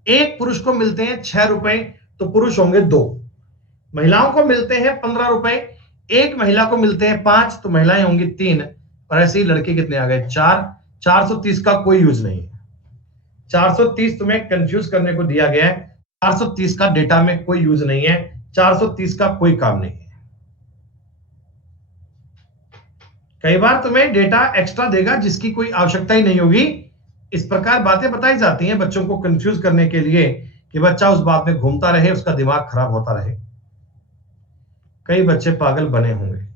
एक पुरुष को मिलते हैं 6 रुपए, तो पुरुष होंगे 2। महिलाओं को मिलते हैं 15 रुपए, एक महिला को मिलते हैं 5, तो महिलाएं होंगी 3। और ऐसे ही लड़के कितने आ गए? 4। 430 का कोई यूज नहीं है। 430 तुम्हें कंफ्यूज करने को दिया गया है। 430 का डेटा में कोई यूज नहीं है। 430 का कोई काम नहीं है। कई बार तुम्हें डेटा एक्स्ट्रा देगा जिसकी कोई आवश्यकता ही नहीं होगी। इस प्रकार बातें बताई जाती हैं बच्चों को कंफ्यूज करने के लिए कि बच्चा उस बात में घूमता रहे, उसका दिमाग खराब होता रहे। कई बच्चे पागल बने होंगे।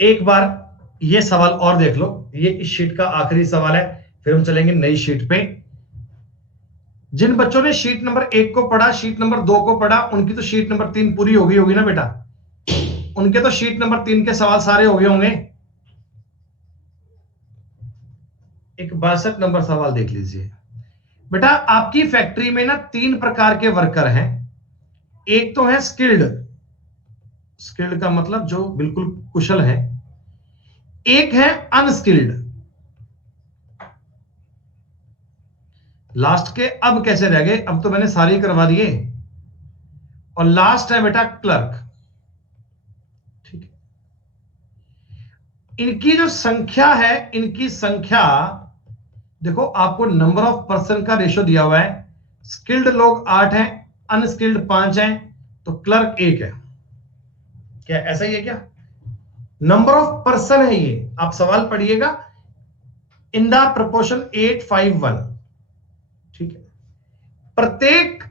एक बार ये सवाल और देख लो, ये इस शीट का आखिरी सवाल है, फिर हम चलेंगे नई शीट पे। जिन बच्चों ने शीट नंबर 1 को पढ़ा, शीट नंबर 2 को पढ़ा, उनकी तो शीट नंबर 3 पूरी हो गई होगी ना बेटा? उनके तो शीट नंबर 3 के सवाल सारे हो गए होंगे। एक 62 नंबर सवाल देख लीजिए बेटा। आपकी फैक्ट्री में ना 3 प्रकार के वर्कर हैं। एक तो है स्किल्ड, स्किल्ड का मतलब जो बिल्कुल कुशल है। एक है अनस्किल्ड। लास्ट के अब कैसे रह गए? अब तो मैंने सारे करवा दिए। और लास्ट है बेटा क्लर्क। ठीक है। इनकी जो संख्या है, इनकी संख्या देखो, आपको नंबर ऑफ पर्सन का रेशो दिया हुआ है। स्किल्ड लोग 8 हैं, अनस्किल्ड 5 हैं, तो क्लर्क 1 है। क्या ऐसा ही है क्या? नंबर ऑफ पर्सन है ये, आप सवाल पढ़िएगा। In the proportion 8:5:1। ठीक है। प्रत्येक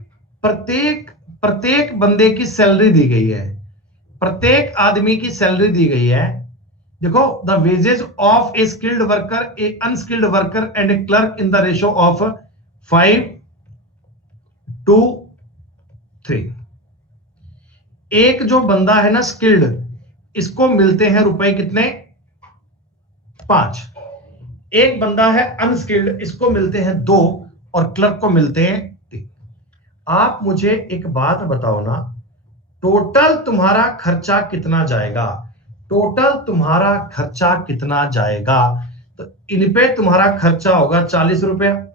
प्रत्येक प्रत्येक बंदे की सैलरी दी गई है, प्रत्येक आदमी की सैलरी दी गई है। देखो, the wages of A skilled worker, A unskilled worker and A clerk in the ratio of 5:3। एक जो बंदा है ना स्किल्ड, इसको मिलते हैं रुपए कितने? 5। एक बंदा है अनस्किल्ड, इसको मिलते हैं 2, और क्लर्क को मिलते हैं 3। आप मुझे एक बात बताओ ना, टोटल तुम्हारा खर्चा कितना जाएगा? टोटल तुम्हारा खर्चा कितना जाएगा? तो इन पे तुम्हारा खर्चा होगा 40 रुपया,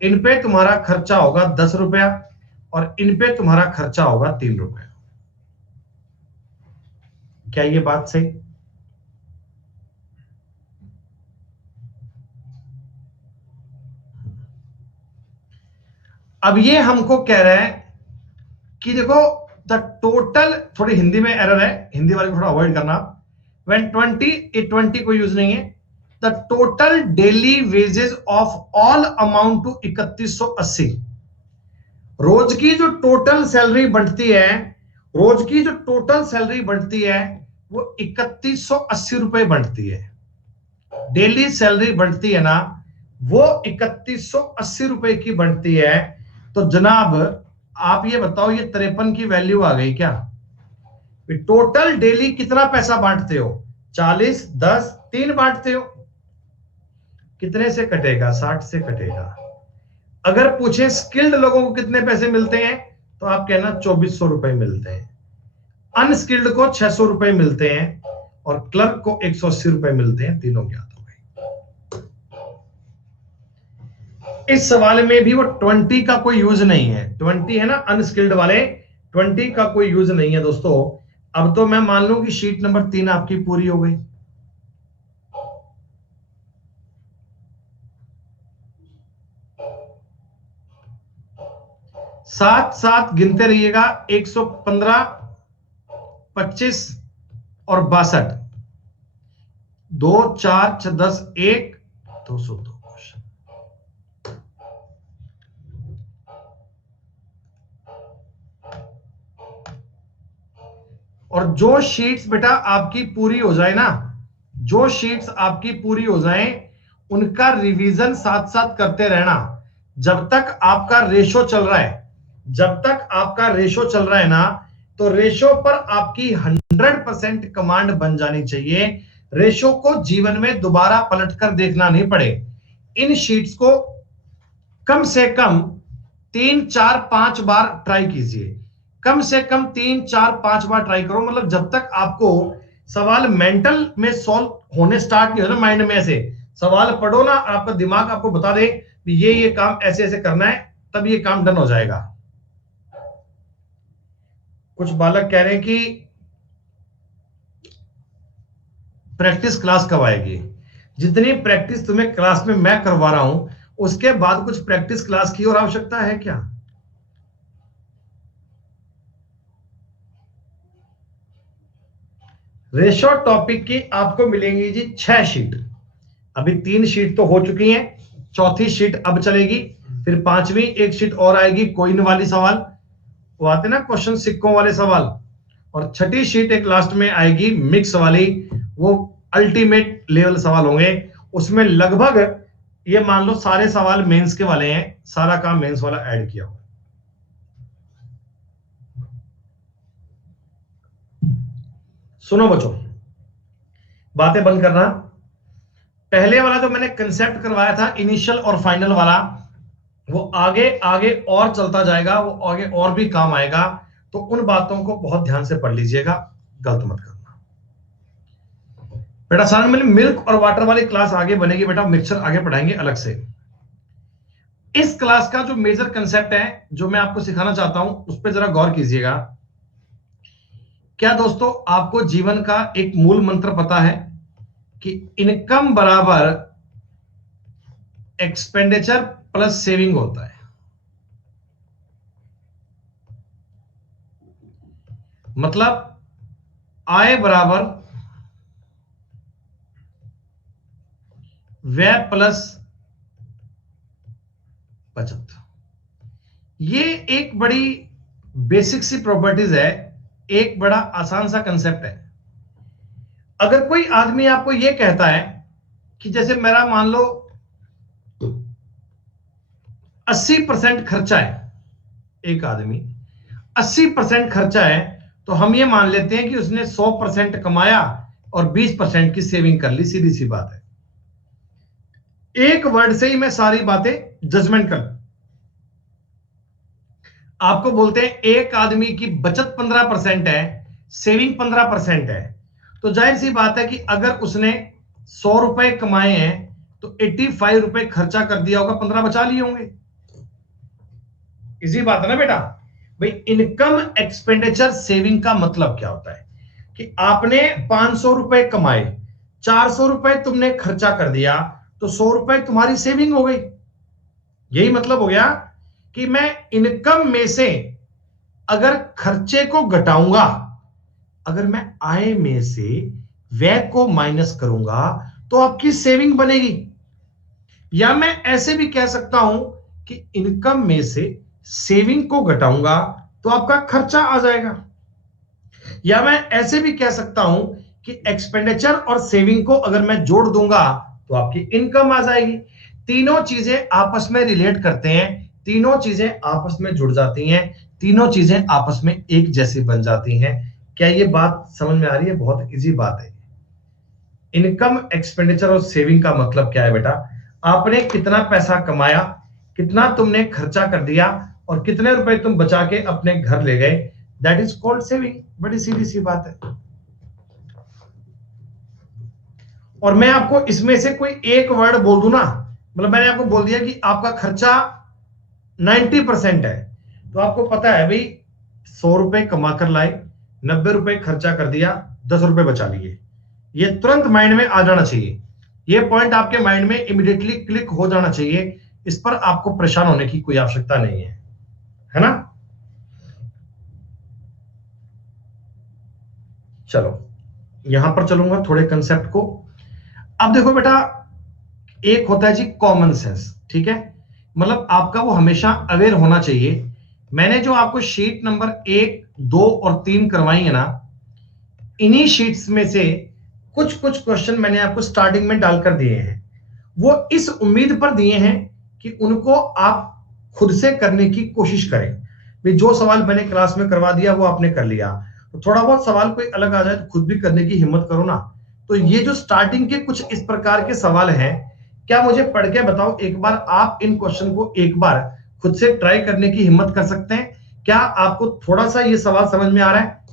इन पे तुम्हारा खर्चा होगा 10 रुपया, और इन पे तुम्हारा खर्चा होगा 3 रुपया। क्या ये बात सही? अब ये हमको कह रहा है कि देखो, द टोटल, थोड़ी हिंदी में एरर है, हिंदी वाले को थोड़ा अवॉइड करना। व्हेन 20, ये 20 को यूज नहीं है। The total daily wages of all amount to 3180। रोज की जो टोटल सैलरी बढ़ती है, रोज की जो टोटल सैलरी बढ़ती है, वो 3180 रुपए बढ़ती है। डेली सैलरी बढ़ती है ना, वो 3180 रुपए की बढ़ती है। तो जनाब आप ये बताओ, ये 53 की वैल्यू आ गई क्या? टोटल डेली कितना पैसा बांटते हो? 40 10 3 बांटते हो। कितने से कटेगा? 60 से कटेगा। अगर पूछे स्किल्ड लोगों को कितने पैसे मिलते हैं, तो आप कहना 2400 रुपए मिलते हैं। अनस्किल्ड को 600 रुपए मिलते हैं, और क्लर्क को 180 रुपए मिलते हैं, तीनों ज्ञात हो गए। इस सवाल में भी वो 20 का कोई यूज नहीं है, 20 है ना अनस्किल्ड वाले, 20 का कोई यूज नहीं है दोस्तों। अब तो मैं मान लूं कि शीट नंबर 3 आपकी पूरी हो गई। साथ साथ गिनते रहिएगा, 115, 25 और 62, 2 4 6 10 1 202 क्वेश्चन। और जो शीट्स बेटा आपकी पूरी हो जाए ना, जो शीट्स आपकी पूरी हो जाए उनका रिवीजन साथ साथ करते रहना। जब तक आपका रेशो चल रहा है, जब तक आपका रेशो चल रहा है ना, तो रेशो पर आपकी 100% कमांड बन जानी चाहिए। रेशो को जीवन में दोबारा पलटकर देखना नहीं पड़े। इन शीट्स को कम से कम 3 4 5 बार ट्राई कीजिए, कम से कम 3 4 5 बार ट्राई करो। मतलब जब तक आपको सवाल मेंटल में सॉल्व होने स्टार्ट नहीं हो ना, माइंड में ऐसे सवाल पढ़ो ना, आपका दिमाग आपको बता दे ये काम ऐसे ऐसे करना है, तब ये काम डन हो जाएगा। कुछ बालक कह रहे हैं कि प्रैक्टिस क्लास कब आएगी। जितनी प्रैक्टिस तुम्हें क्लास में मैं करवा रहा हूं, उसके बाद कुछ प्रैक्टिस क्लास की और आवश्यकता है क्या? रेशो टॉपिक की आपको मिलेंगी जी 6 शीट। अभी 3 शीट तो हो चुकी हैं, चौथी शीट अब चलेगी, फिर 5वीं एक शीट और आएगी, कोइन वाली सवाल, वो आते ना क्वेश्चन सिक्कों वाले सवाल, और छठी शीट एक लास्ट में आएगी मिक्स वाली, वो अल्टीमेट लेवल सवाल होंगे। उसमें लगभग ये मान लो सारे सवाल मेंस के वाले हैं, सारा काम मेंस वाला ऐड किया हुआ। सुनो बच्चों, बातें बंद करना। पहले वाला जो मैंने कंसेप्ट करवाया था इनिशियल और फाइनल वाला, वो आगे आगे और चलता जाएगा, वो आगे और भी काम आएगा। तो उन बातों को बहुत ध्यान से पढ़ लीजिएगा, गलत मत करना बेटा। साथ में मिल्क और वाटर वाली क्लास आगे बनेगी बेटा, मिक्सचर आगे पढ़ाएंगे अलग से। इस क्लास का जो मेजर कंसेप्ट है जो मैं आपको सिखाना चाहता हूं, उस पर जरा गौर कीजिएगा। क्या दोस्तों आपको जीवन का एक मूल मंत्र पता है कि इनकम बराबर एक्सपेंडिचर प्लस सेविंग होता है। मतलब आय बराबर व्यय प्लस बचत। ये एक बड़ी बेसिक सी प्रॉपर्टीज है, एक बड़ा आसान सा कंसेप्ट है। अगर कोई आदमी आपको यह कहता है कि जैसे मेरा मान लो 80% खर्चा है, एक आदमी 80% खर्चा है, तो हम ये मान लेते हैं कि उसने 100% कमाया और 20% की सेविंग कर ली। सीधी सी बात है, एक वर्ड से ही मैं सारी बातें जजमेंट कर। आपको बोलते हैं एक आदमी की बचत 15% है, सेविंग 15% है, तो जाहिर सी बात है कि अगर उसने 100 रुपए कमाए हैं तो 85 रुपए खर्चा कर दिया होगा, 15 बचा लिए होंगे। इसी बात है ना बेटा। भाई इनकम एक्सपेंडिचर सेविंग का मतलब क्या होता है कि आपने 500 रुपए कमाए, 400 रुपए तुमने खर्चा कर दिया, तो 100 रुपए तुम्हारी सेविंग हो गई। यही मतलब हो गया कि मैं इनकम में से अगर खर्चे को घटाऊंगा, अगर मैं आय में से व्यय को माइनस करूंगा, तो आपकी सेविंग बनेगी। या मैं ऐसे भी कह सकता हूं कि इनकम में से सेविंग को घटाऊंगा तो आपका खर्चा आ जाएगा। या मैं ऐसे भी कह सकता हूं कि एक्सपेंडिचर और सेविंग को अगर मैं जोड़ दूंगा तो आपकी इनकम आ जाएगी। तीनों चीजें आपस में रिलेट करते हैं, तीनों चीजें आपस में जुड़ जाती हैं, तीनों चीजें आपस में एक जैसी बन जाती हैं। क्या ये बात समझ में आ रही है? बहुत इजी बात है। इनकम, एक्सपेंडिचर और सेविंग का मतलब क्या है बेटा? आपने कितना पैसा कमाया, कितना तुमने खर्चा कर दिया और कितने रुपए तुम बचा के अपने घर ले गए, दैट इज कॉल्ड सेविंग। बड़ी सीधी सी बात है। और मैं आपको इसमें से कोई एक वर्ड बोल दूं ना, मतलब मैंने आपको बोल दिया कि आपका खर्चा 90% है, तो आपको पता है भाई 100 रुपए कमा कर लाए, 90 रुपए खर्चा कर दिया, 10 रुपए बचा लिए। ये तुरंत माइंड में आ जाना चाहिए, ये पॉइंट आपके माइंड में इमीडिएटली क्लिक हो जाना चाहिए। इस पर आपको परेशान होने की कोई आवश्यकता नहीं है ना। चलो यहां पर चलूंगा थोड़े कंसेप्ट को। अब देखो बेटा, एक होता है जी कॉमन सेंस, ठीक है, मतलब आपका वो हमेशा अवेयर होना चाहिए। मैंने जो आपको शीट नंबर 1, 2 और 3 करवाई है ना, इन्हीं शीट्स में से कुछ कुछ क्वेश्चन मैंने आपको स्टार्टिंग में डालकर दिए हैं। वो इस उम्मीद पर दिए हैं कि उनको आप खुद से करने की कोशिश करें। भाई जो सवाल मैंने क्लास में करवा दिया वो आपने कर लिया, तो थोड़ा बहुत सवाल कोई अलग आ जाए तो खुद भी करने की हिम्मत करो ना। तो ये जो स्टार्टिंग के कुछ इस प्रकार के सवाल हैं, क्या मुझे पढ़ के बताओ एक बार, आप इन क्वेश्चन को एक बार खुद से ट्राई करने की हिम्मत कर सकते हैं? क्या आपको थोड़ा सा ये सवाल समझ में आ रहा है?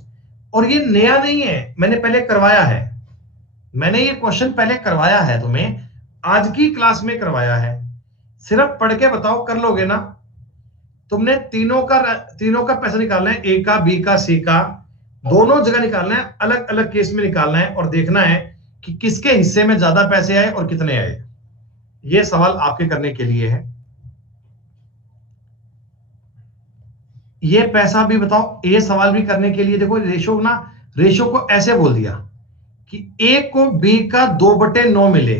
और ये नया नहीं है, मैंने पहले करवाया है, मैंने ये क्वेश्चन पहले करवाया है, तुम्हें आज की क्लास में करवाया है। सिर्फ पढ़ के बताओ, कर लोगे ना? तुमने तीनों का पैसा निकालना है, ए का, बी का, सी का, दोनों जगह निकालना है, अलग अलग केस में निकालना है और देखना है कि किसके हिस्से में ज्यादा पैसे आए और कितने आए। ये सवाल आपके करने के लिए है। ये पैसा भी बताओ, ये सवाल भी करने के लिए देखो रेशो ना, रेशो को ऐसे बोल दिया कि ए को बी का 2/9 मिले,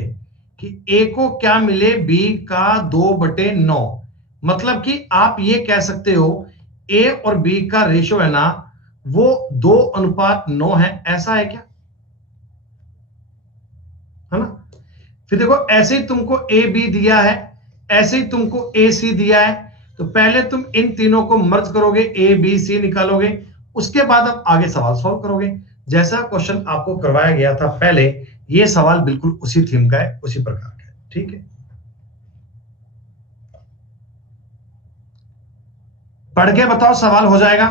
कि ए को क्या मिले, बी का 2/9। मतलब कि आप ये कह सकते हो ए और बी का रेशो है ना, वो 2:9 है। ऐसा है क्या? है ना? फिर देखो, ऐसे ही तुमको ए बी दिया है, ऐसे ही तुमको ए सी दिया है, तो पहले तुम इन तीनों को मर्ज करोगे, ए बी सी निकालोगे, उसके बाद अब आगे सवाल सॉल्व करोगे। जैसा क्वेश्चन आपको करवाया गया था पहले, ये सवाल बिल्कुल उसी थीम का है, उसी प्रकार का है, ठीक है। पढ़ के बताओ, सवाल हो जाएगा?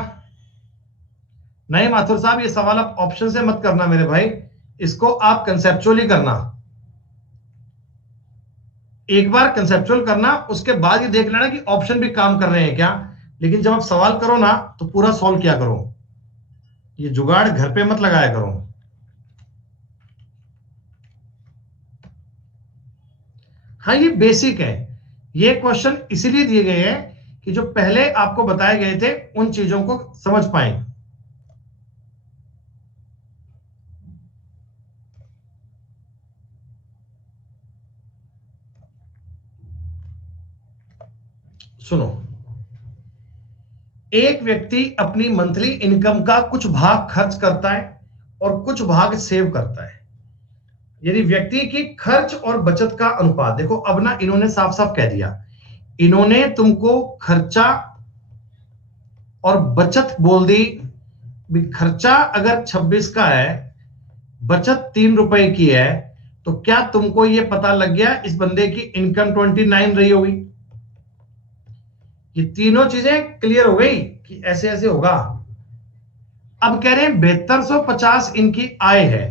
नहीं माथुर साहब, ये सवाल आप ऑप्शन से मत करना मेरे भाई, इसको आप कंसेप्चुअली करना। एक बार कंसेप्चुअल करना, उसके बाद ये देख लेना कि ऑप्शन भी काम कर रहे हैं क्या। लेकिन जब आप सवाल करो ना, तो पूरा सॉल्व किया करो, ये जुगाड़ घर पे मत लगाया करो। हाँ, ये बेसिक है, ये क्वेश्चन इसीलिए दिए गए हैं कि जो पहले आपको बताए गए थे उन चीजों को समझ पाए। सुनो, एक व्यक्ति अपनी मंथली इनकम का कुछ भाग खर्च करता है और कुछ भाग सेव करता है। यदि व्यक्ति की खर्च और बचत का अनुपात, देखो अब ना इन्होंने साफ साफ कह दिया, इन्होंने तुमको खर्चा और बचत बोल दी। खर्चा अगर 26 का है, बचत 3 रुपए की है, तो क्या तुमको यह पता लग गया इस बंदे की इनकम 29 रही होगी? ये तीनों चीजें क्लियर हो गई कि ऐसे ऐसे होगा। अब कह रहे हैं 7250 इनकी आय है।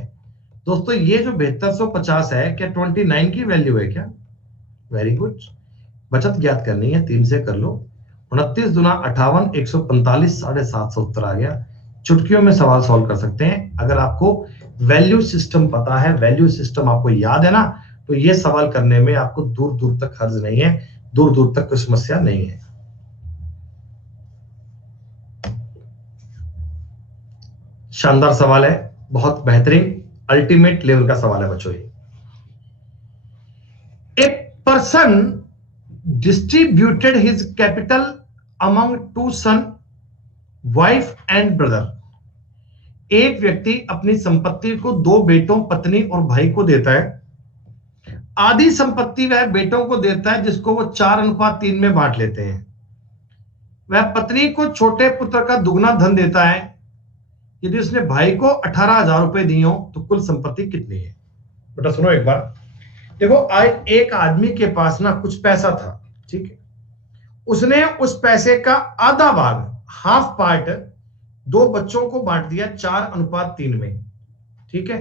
दोस्तों ये जो 7250 है, क्या 29 की वैल्यू है क्या? Very good. बचत ज्ञात करनी है, 3 से कर लो, 29 दूना 58, 145, 750 उत्तर आ गया। चुटकियों में सवाल सॉल्व कर सकते हैं अगर आपको वैल्यू सिस्टम पता है, वैल्यू सिस्टम आपको याद है ना, तो ये सवाल करने में आपको दूर दूर तक हर्ज नहीं है, दूर दूर तक कोई समस्या नहीं है। शानदार सवाल है, बहुत बेहतरीन, अल्टीमेट लेवल का सवाल है बच्चों। A person distributed his capital among 2 son, wife and brother. एक व्यक्ति अपनी संपत्ति को 2 बेटों, पत्नी और भाई को देता है। आधी संपत्ति वह बेटों को देता है जिसको वो 4:3 में बांट लेते हैं। वह पत्नी को छोटे पुत्र का दुगना धन देता है। यदि उसने भाई को 18,000 रुपए दिए हो तो कुल संपत्ति कितनी है? बेटा सुनो एक बार, देखो आज एक आदमी के पास ना कुछ पैसा था, ठीक है, उसने उस पैसे का आधा भाग, हाफ पार्ट, 2 बच्चों को बांट दिया 4:3 में, ठीक है।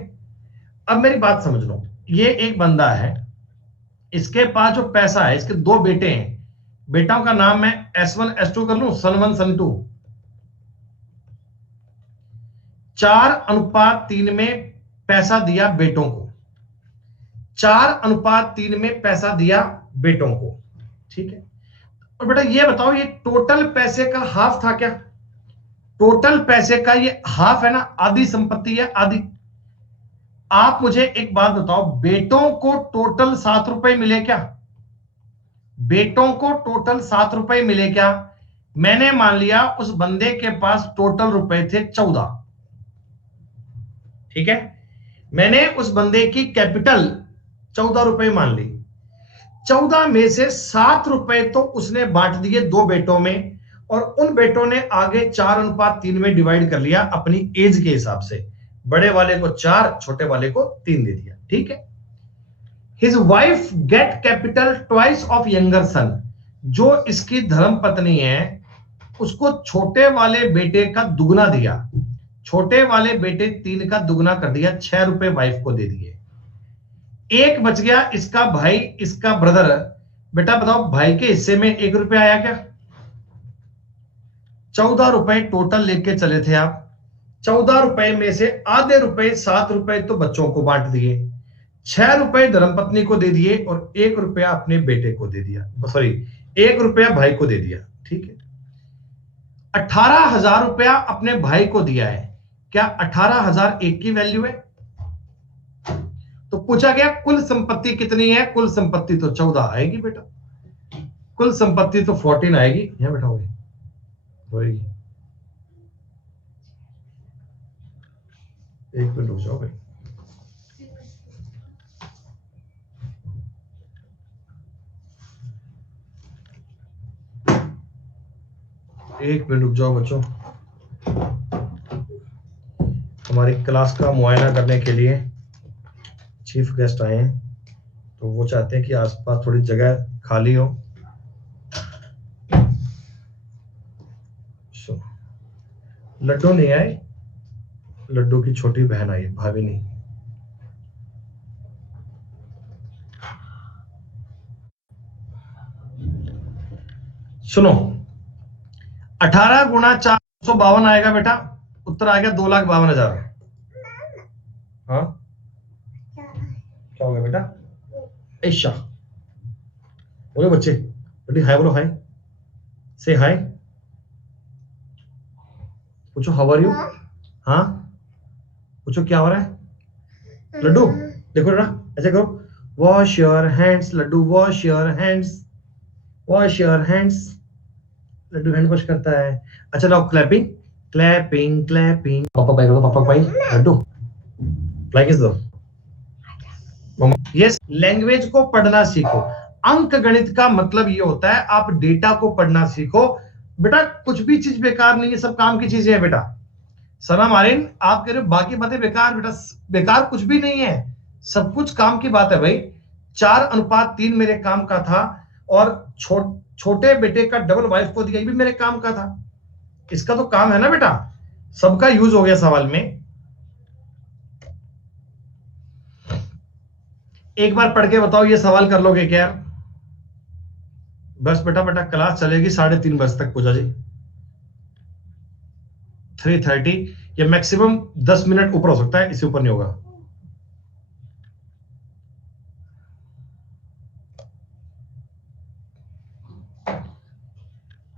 अब मेरी बात समझ लो, ये एक बंदा है, इसके पास जो पैसा है, इसके दो बेटे हैं, बेटाओं का नाम मैं S1 S2 कर लूं, सन 1 सन 2। 4:3 में पैसा दिया बेटों को, 4:3 में पैसा दिया बेटों को, ठीक है। और बेटा ये बताओ, ये टोटल पैसे का हाफ था क्या? टोटल पैसे का ये हाफ है ना, आधी संपत्ति है, आधी। आप मुझे एक बात बताओ, बेटों को टोटल 7 रुपए मिले क्या? बेटों को टोटल 7 रुपए मिले क्या? मैंने मान लिया उस बंदे के पास टोटल रुपए थे 14, ठीक है। मैंने उस बंदे की कैपिटल 14 रुपए मान ली, 14 में से 7 रुपए तो उसने बांट दिए दो बेटों में, और उन बेटों ने आगे 4:3 में डिवाइड कर लिया अपनी एज के हिसाब से, बड़े वाले को 4, छोटे वाले को 3 दे दिया, ठीक है। His wife get capital twice of younger son, जो इसकी धर्म पत्नी है उसको छोटे वाले बेटे का दुगना दिया, छोटे वाले बेटे 3 का दुगना कर दिया, 6 रुपए वाइफ को दे दिए। एक बच गया इसका भाई, इसका ब्रदर। बेटा बताओ, भाई के हिस्से में 1 रुपया आया क्या? 14 रुपए टोटल लेके चले थे आप, 14 रुपए में से आधे रुपए 7 रुपए तो बच्चों को बांट दिए, 6 रुपए धर्मपत्नी को दे दिए, और 1 रुपया अपने बेटे को दे दिया, सॉरी 1 रुपया भाई को दे दिया, ठीक है। 18,000 रुपया अपने भाई को दिया है, क्या 18,000 एक की वैल्यू है? तो पूछा गया कुल संपत्ति कितनी है, कुल संपत्ति तो 14 आएगी बेटा, कुल संपत्ति तो 14 आएगी, यहां बैठा होगी। एक मिनट रुक जाओ भाई, एक मिनट रुक जाओ बच्चों, हमारी क्लास का मुआयना करने के लिए चीफ गेस्ट आए हैं, तो वो चाहते हैं कि आसपास थोड़ी जगह खाली हो। लड्डू नहीं आए, लड्डू की छोटी बहन आई, भाभी नहीं। सुनो, 18 गुणा 452 आएगा बेटा, उत्तर आ गया 2,52,000। हाँ क्या हो गया बेटा? ऐशा बोलो बच्चे, बेटी हाय बोलो, हाय से हाय, पूछो हाउ आर यू। हाँ पूछो क्या हो रहा है। लड्डू देखो बेटा, ऐसे करो, wash your hands Laddu, wash your hands, wash your hands. Laddu hand wash करता है। अच्छा लाओ क्लैपिंग, क्लैपिंग क्लैपिंग, पापा भाई बोलो, पापा भाई। लड्डू लाइक इज दो। यस, लैंग्वेज को पढ़ना सीखो। अंक गणित का मतलब ये होता है आप डेटा को पढ़ना सीखो बेटा, कुछ भी चीज बेकार नहीं है, सब काम की चीजें है बेटा। सना मारिन आप कह रहे हो बाकी बातें बेकार, बेटा बेकार कुछ भी नहीं है, सब कुछ काम की बात है भाई। 4:3 मेरे काम का था, और छोटे बेटे का डबल वाइफ को दिया, ये भी मेरे काम का था, इसका तो काम है ना बेटा, सबका यूज हो गया सवाल में। एक बार पढ़ के बताओ ये सवाल कर लोगे क्या? बस बेटा बेटा क्लास चलेगी 3:30 बजे तक पूजा जी, 3:30 या मैक्सिमम 10 मिनट ऊपर हो सकता है, इससे ऊपर नहीं होगा।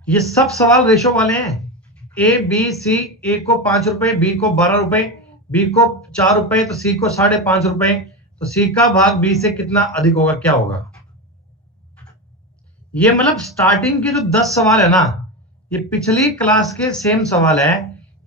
ये सब सवाल रेशो वाले हैं, ए बी सी, ए को 5 रुपए, बी को 12 रुपए, बी को 4 रुपए, तो सी को 5.5 रुपए, तो सी का भाग बी से कितना अधिक होगा, क्या होगा? ये मतलब स्टार्टिंग के जो 10 सवाल है ना, ये पिछली क्लास के सेम सवाल है,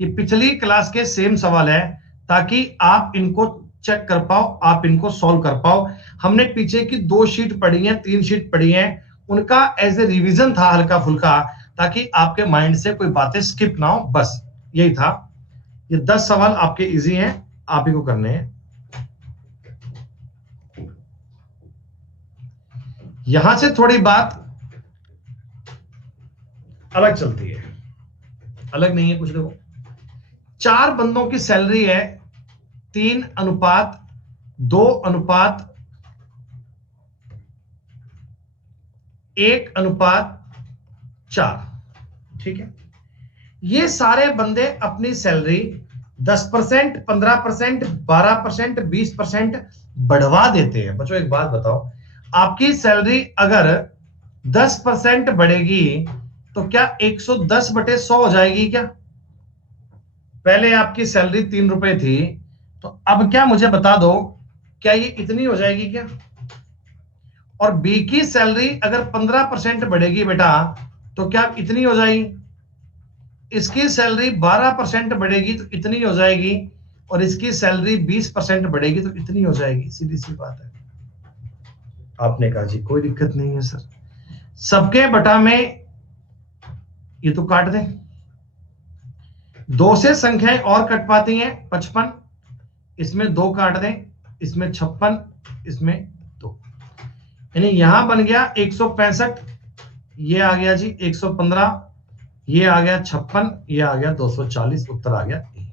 ये पिछली क्लास के सेम सवाल है, ताकि आप इनको चेक कर पाओ, आप इनको सॉल्व कर पाओ। हमने पीछे की 2 शीट पढ़ी हैं, 3 शीट पढ़ी हैं, उनका एज ए रिवीजन था हल्का फुल्का, ताकि आपके माइंड से कोई बातें स्किप ना हो, बस यही था। ये 10 सवाल आपके इजी हैं, आप ही को करने हैं। यहां से थोड़ी बात अलग चलती है, अलग नहीं है कुछ। देखो 4 बंदों की सैलरी है 3:1, 2:1:4, ठीक है। ये सारे बंदे अपनी सैलरी 10%, 15%, 12%, 20% बढ़वा देते हैं। बच्चों एक बात बताओ, आपकी सैलरी अगर 10% बढ़ेगी तो क्या 110/100 हो जाएगी क्या? पहले आपकी सैलरी 3 रुपए थी, तो अब क्या मुझे बता दो, क्या ये इतनी हो जाएगी क्या? और बी की सैलरी अगर 15% बढ़ेगी बेटा, तो क्या इतनी हो जाएगी? इसकी सैलरी 12% बढ़ेगी तो इतनी हो जाएगी, और इसकी सैलरी 20% बढ़ेगी तो इतनी हो जाएगी। सीधी सी बात है। आपने कहा जी कोई दिक्कत नहीं है सर, सबके बटा में ये तो काट दें। 2 से संख्याएं और कट पाती हैं, 55, इसमें 2 काट दें, इसमें 56, इसमें 2, यानी यहां बन गया 165, ये आ गया जी 115, ये आ गया 56, ये आ गया 240, उत्तर आ गया ए।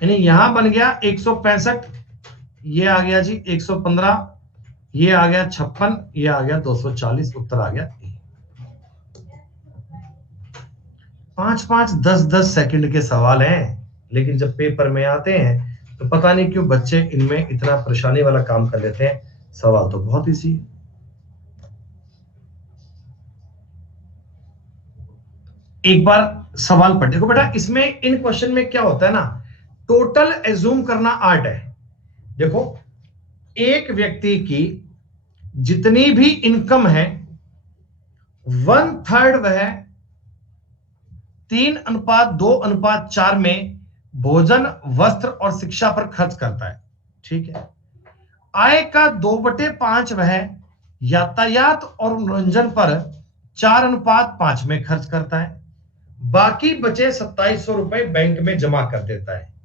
यानी यहां बन गया 165, ये आ गया जी 115, ये आ गया 56, ये आ गया 240, उत्तर आ गया ए। 5-5, 10-10 सेकंड के सवाल हैं, लेकिन जब पेपर में आते हैं तो पता नहीं क्यों बच्चे इनमें इतना परेशानी वाला काम कर लेते हैं। सवाल तो बहुत इजी है। एक बार सवाल पढ़ देखो बेटा, इसमें इन क्वेश्चन में क्या होता है ना, टोटल एज्यूम करना आर्ट है। देखो, एक व्यक्ति की जितनी भी इनकम है 1/3 वह 3:2:4 में भोजन, वस्त्र और शिक्षा पर खर्च करता है, ठीक है। आय का 2/5 वह यातायात और मनोरंजन पर 4:5 में खर्च करता है। बाकी बचे 2700 रुपए बैंक में जमा कर देता है।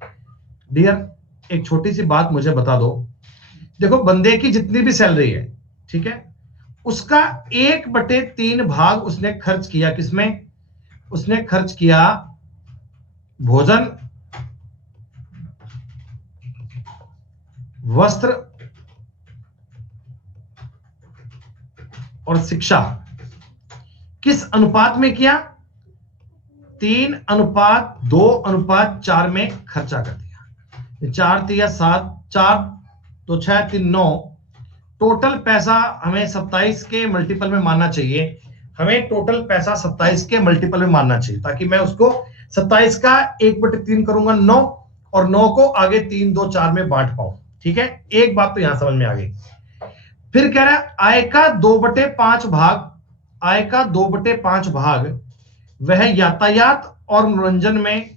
डियर, एक छोटी सी बात मुझे बता दो, देखो बंदे की जितनी भी सैलरी है, ठीक है, उसका 1/3 भाग उसने खर्च किया किसमें? उसने खर्च किया भोजन, वस्त्र और शिक्षा। किस अनुपात में किया? 3:2:4 में खर्चा कर दिया। 4 3 7, 4 2 6 3 9, टोटल पैसा हमें 27 के मल्टीपल में मानना चाहिए। हमें टोटल पैसा 27 के मल्टीपल में मानना चाहिए, ताकि मैं उसको 27 का 1/3 करूंगा 9, और 9 को आगे 3 2 4 में बांट पाऊं। ठीक है, एक बात तो यहां समझ में आ गई। फिर कह रहा है आय का 2/5 भाग, आय का 2/5 भाग वह यातायात और मनोरंजन में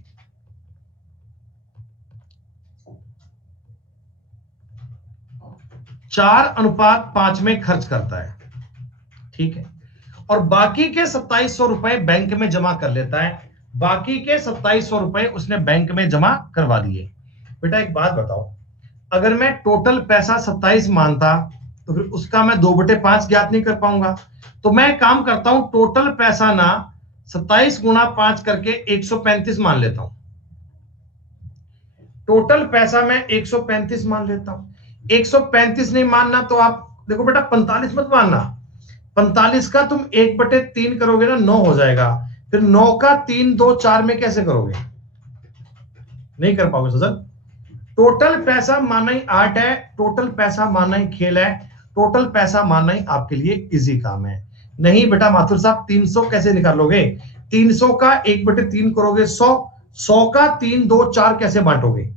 4:5 में खर्च करता है, ठीक है। और बाकी के 2700 रुपए बैंक में जमा कर लेता है। बाकी के 2700 रुपए उसने बैंक में जमा करवा दिए। बेटा एक बात बताओ, अगर मैं टोटल पैसा 27 मानता तो फिर उसका मैं 2/5 ज्ञात नहीं कर पाऊंगा। तो मैं काम करता हूं, टोटल पैसा ना 27 गुणा 5 करके 135 मान लेता हूं। टोटल पैसा मैं 135 मान लेता हूं। 135 नहीं मानना तो आप देखो बेटा 45 मत मानना। 45 का तुम 1/3 करोगे ना 9 हो जाएगा। फिर 9 का 3 2 4 में कैसे करोगे? नहीं कर पाओगे सजल। टोटल पैसा मानना ही आर्ट है, टोटल पैसा मानना ही खेल है, टोटल पैसा मानना ही आपके लिए इजी काम है। नहीं बेटा माथुर साहब 300 कैसे निकालोगे? 300 का 1/3 करोगे 100, 100 का 3 2 4 कैसे बांटोगे?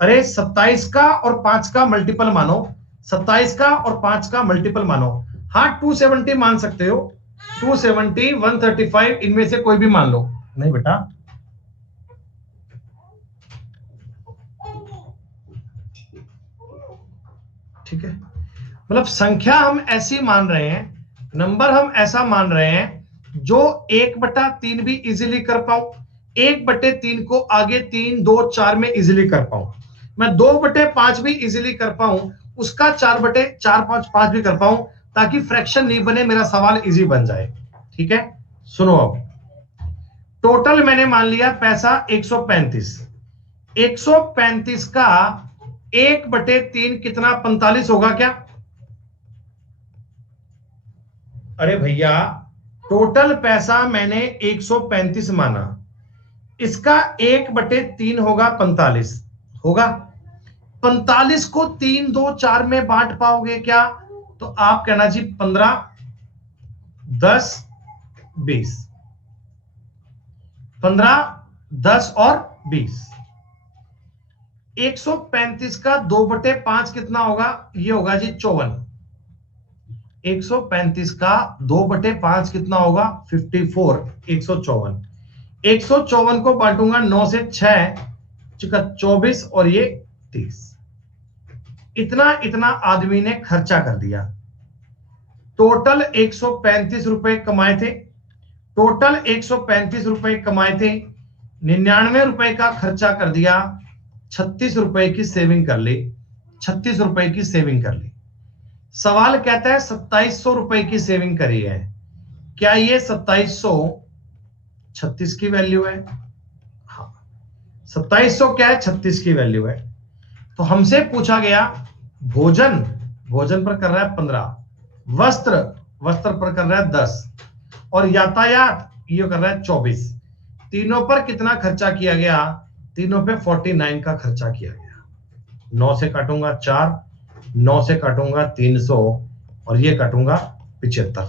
अरे 27 का और 5 का मल्टीपल मानो, 27 का और 5 का मल्टीपल मानो। हाँ 270 मान सकते हो, 270 135 इनमें से कोई भी मान लो। नहीं बेटा ठीक है, मतलब संख्या हम ऐसी मान रहे हैं, नंबर हम ऐसा मान रहे हैं जो 1/3 भी इजीली कर पाऊं, 1/3 को आगे 3 2 4 में इजीली कर पाऊं, मैं 2/5 भी इजीली कर पाऊं, उसका 4/4 5 5 भी कर पाऊं, ताकि फ्रैक्शन नहीं बने, मेरा सवाल इजी बन जाए। ठीक है सुनो, अब टोटल मैंने मान लिया पैसा 135, 135 का 1/3 कितना? 45 होगा क्या? अरे भैया टोटल पैसा मैंने 135 माना, इसका 1/3 होगा 45 होगा। 45 को 3 2 4 में बांट पाओगे क्या? तो आप कहना जी 15 10 20, 15 10 और 20। 135 का 2/5 कितना होगा? ये होगा जी 54। 135 का 2/5 कितना होगा? 54। 154, 154 को बांटूंगा 9 से, 6 चुका 24 और ये 30। इतना इतना आदमी ने खर्चा कर दिया। टोटल 135 रुपए कमाए थे, टोटल 135 रुपए कमाए थे, 99 रुपए का खर्चा कर दिया, 36 रुपए की सेविंग कर ली, 36 रुपए की सेविंग कर ली। सवाल कहता है 2700 रुपए की सेविंग करी है, क्या ये 2700 36 की वैल्यू है? हाँ 2700 क्या है? 36 की वैल्यू है। तो हमसे पूछा गया भोजन, भोजन पर कर रहा है 15, वस्त्र, वस्त्र पर कर रहा है 10, और यातायात ये कर रहा है 24। तीनों पर कितना खर्चा किया गया? तीनों पे 49 का खर्चा किया गया। 9 से काटूंगा 4, 9 से काटूंगा 300 और ये काटूंगा 75।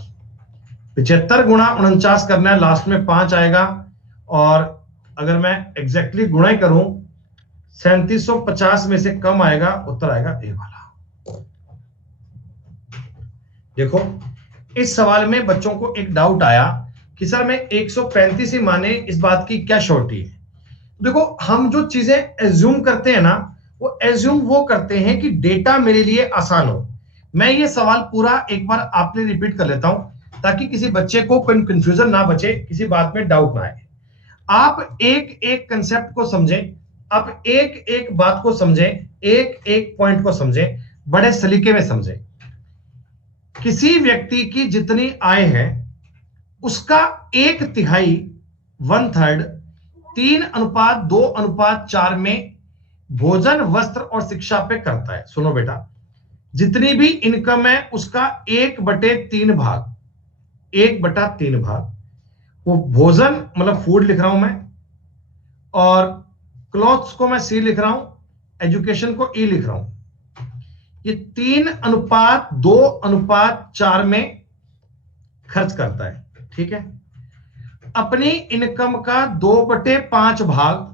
75 गुणा 49 करना है, लास्ट में 5 आएगा, और अगर मैं एग्जैक्टली गुणा ही करूं 3750 में से कम आएगा, उत्तर आएगा ए वाला। देखो इस सवाल में बच्चों को एक डाउट आया कि सर मैं 135 ही माने, इस बात की क्या श्योरिटी है? देखो हम जो चीजें एज्यूम करते हैं ना, वो एज्यूम वो करते हैं कि डेटा मेरे लिए आसान हो। मैं ये सवाल पूरा एक बार आपने रिपीट कर लेता हूं ताकि किसी बच्चे को कोई कंफ्यूजन ना बचे, किसी बात में डाउट ना आए। आप एक एक कंसेप्ट को समझें, आप एक एक बात को समझें, एक एक पॉइंट को समझें, बड़े सलीके में समझें। किसी व्यक्ति की जितनी आय है उसका 1/3 1/3 3:2:4 में भोजन वस्त्र और शिक्षा पे करता है। सुनो बेटा, जितनी भी इनकम है उसका 1/3 भाग, 1/3 भाग वो भोजन मतलब फूड लिख रहा हूं मैं, और क्लॉथ्स को मैं सी लिख रहा हूं, एजुकेशन को ई लिख रहा हूं। ये 3:2:4 में खर्च करता है। ठीक है, अपनी इनकम का 2/5 भाग,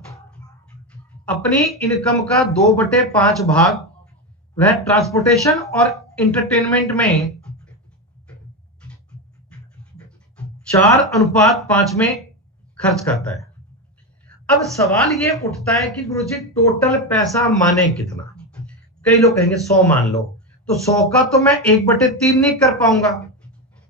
अपनी इनकम का 2/5 भाग वह ट्रांसपोर्टेशन और इंटरटेनमेंट में 4:5 में खर्च करता है। अब सवाल यह उठता है कि गुरुजी टोटल पैसा माने कितना? कई लोग कहेंगे 100 मान लो, तो 100 का तो मैं 1/3 नहीं कर पाऊंगा,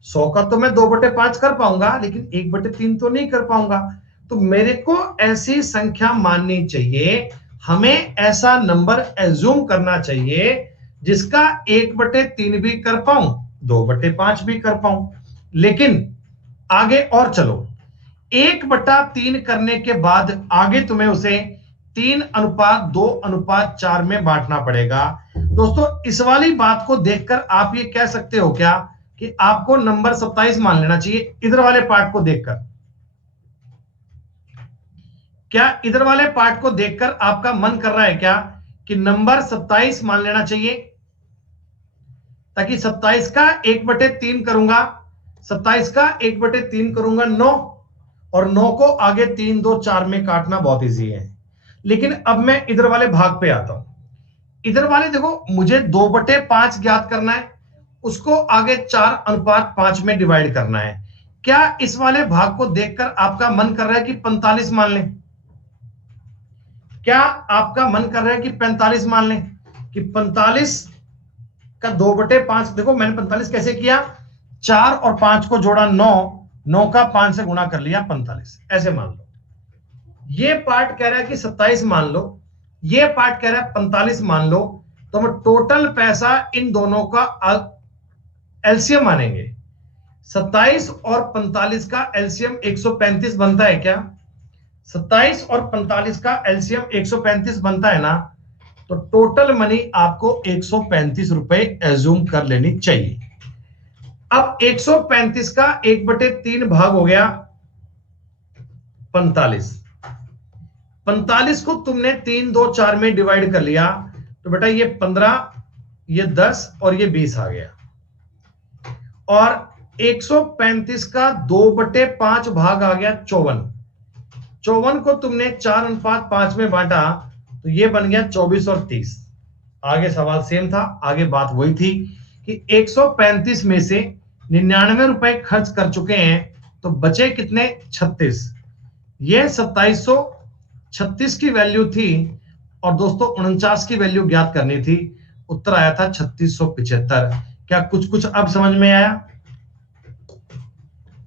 100 का तो मैं 2/5 कर पाऊंगा, लेकिन 1/3 तो नहीं कर पाऊंगा। तो मेरे को ऐसी संख्या माननी चाहिए, हमें ऐसा नंबर एज्यूम करना चाहिए जिसका 1/3 भी कर पाऊं, 2/5 भी कर पाऊं। लेकिन आगे और चलो, 1/3 करने के बाद आगे तुम्हें उसे 3:2:4 में बांटना पड़ेगा। दोस्तों इस वाली बात को देखकर आप ये कह सकते हो क्या कि आपको नंबर 27 मान लेना चाहिए इधर वाले पार्ट को देखकर? क्या इधर वाले पार्ट को देखकर आपका मन कर रहा है क्या कि नंबर 27 मान लेना चाहिए? ताकि 27 का 1/3 करूंगा, 27 का 1/3 करूंगा 9, और 9 को आगे 3 2 4 में काटना बहुत इजी है। लेकिन अब मैं इधर वाले भाग पे आता हूं। इधर वाले देखो, मुझे 2/5 ज्ञात करना है, उसको आगे 4:5 में डिवाइड करना है। क्या इस वाले भाग को देखकर आपका मन कर रहा है कि 45 मान लें? क्या आपका मन कर रहा है कि 45 मान लें? कि 45 का 2/5, देखो मैंने 45 कैसे किया, 4 और 5 को जोड़ा 9, 9 का 5 से गुणा कर लिया 45, ऐसे मान लो। ये पार्ट कह रहा है कि 27 मान लो, ये पार्ट कह रहा है 45 मान लो, तो हम टोटल पैसा इन दोनों का एलसीएम मानेंगे। 27 और 45 का एलसीएम 135 बनता है क्या? 27 और 45 का एलसीएम 135 बनता है ना? तो टोटल मनी आपको 135 रुपए एज्यूम कर लेनी चाहिए। अब 135 का 1/3 भाग हो गया 45। 45 को तुमने 3 2 4 में डिवाइड कर लिया, तो बेटा ये 15, ये 10 और ये 20 आ गया। और 135 का 2/5 भाग आ गया 54। 54 को तुमने 4:5 में बांटा, तो ये बन गया 24 और 30। आगे सवाल सेम था, आगे बात वही थी कि 135 में से 99 रुपए खर्च कर चुके हैं, तो बचे कितने? 36। ये 2736 की वैल्यू थी, और दोस्तों 49 की वैल्यू ज्ञात करनी थी। उत्तर आया था 3675। क्या कुछ कुछ अब समझ में आया?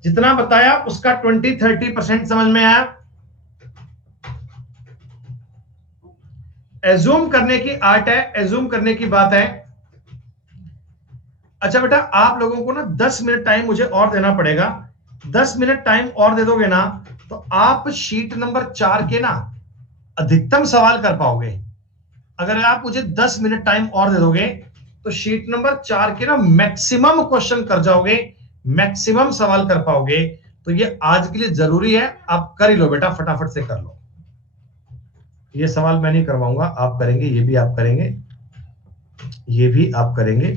जितना बताया उसका 20-30% समझ में आया? एज्यूम करने की आर्ट है, एज्यूम करने की बात है। अच्छा बेटा, आप लोगों को ना 10 मिनट टाइम मुझे और देना पड़ेगा। 10 मिनट टाइम और दे दोगे ना, तो आप शीट नंबर 4 के ना अधिकतम सवाल कर पाओगे। अगर आप मुझे 10 मिनट टाइम और दे दोगे, तो शीट नंबर 4 के ना मैक्सिमम क्वेश्चन कर जाओगे, मैक्सिमम सवाल कर पाओगे। तो ये आज के लिए जरूरी है, आप कर ही लो बेटा, फटाफट से कर लो। ये सवाल मैं नहीं करवाऊंगा, आप करेंगे, ये भी आप करेंगे, ये भी आप करेंगे।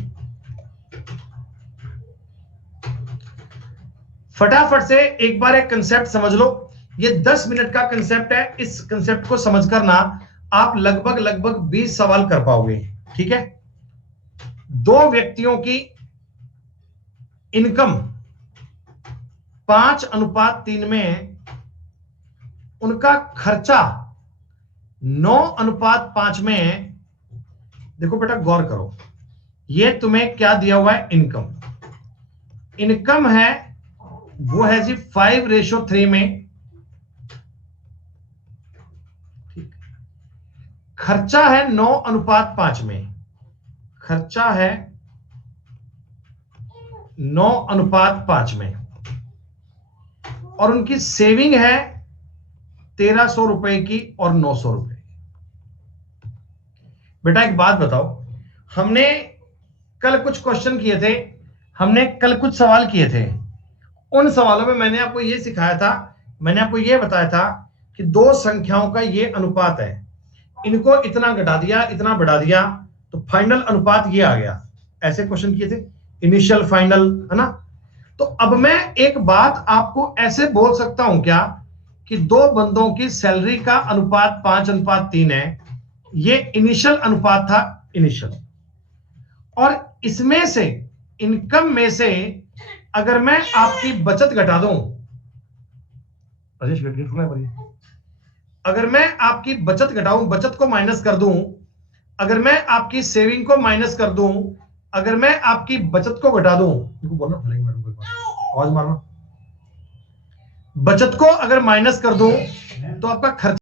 फटाफट से एक बार एक कंसेप्ट समझ लो। ये 10 मिनट का कंसेप्ट है, इस कंसेप्ट को समझ कर ना आप लगभग 20 सवाल कर पाओगे। ठीक है? दो व्यक्तियों की इनकम 5:3 में, उनका खर्चा 9:5 में। देखो बेटा गौर करो, ये तुम्हें क्या दिया हुआ है? इनकम। इनकम है वो है जी 5:3 में। खर्चा है 9:5 में। खर्चा है 9:5 में, और उनकी सेविंग है 1300 रुपए की और 900 रुपए। बेटा एक बात बताओ, हमने कल कुछ क्वेश्चन किए थे, हमने कल कुछ सवाल किए थे। उन सवालों में मैंने आपको यह सिखाया था, मैंने आपको यह बताया था कि दो संख्याओं का ये अनुपात है, इनको इतना घटा दिया, इतना बढ़ा दिया, तो फाइनल अनुपात ये आ गया। ऐसे क्वेश्चन किए थे, इनिशियल फाइनल, है ना? तो अब मैं एक बात आपको ऐसे बोल सकता हूं क्या कि दो बंदों की सैलरी का अनुपात 5:3 है, ये इनिशियल अनुपात था, इनिशियल। और इसमें से, इनकम में से अगर मैं आपकी बचत घटा दूं, अगर मैं आपकी बचत घटाऊं, बचत को माइनस कर दूं, अगर मैं आपकी सेविंग को माइनस कर दूं, अगर मैं आपकी बचत को घटा दूं, बोलना आवाज मारना, बचत को अगर माइनस कर दूं, तो आपका खर्च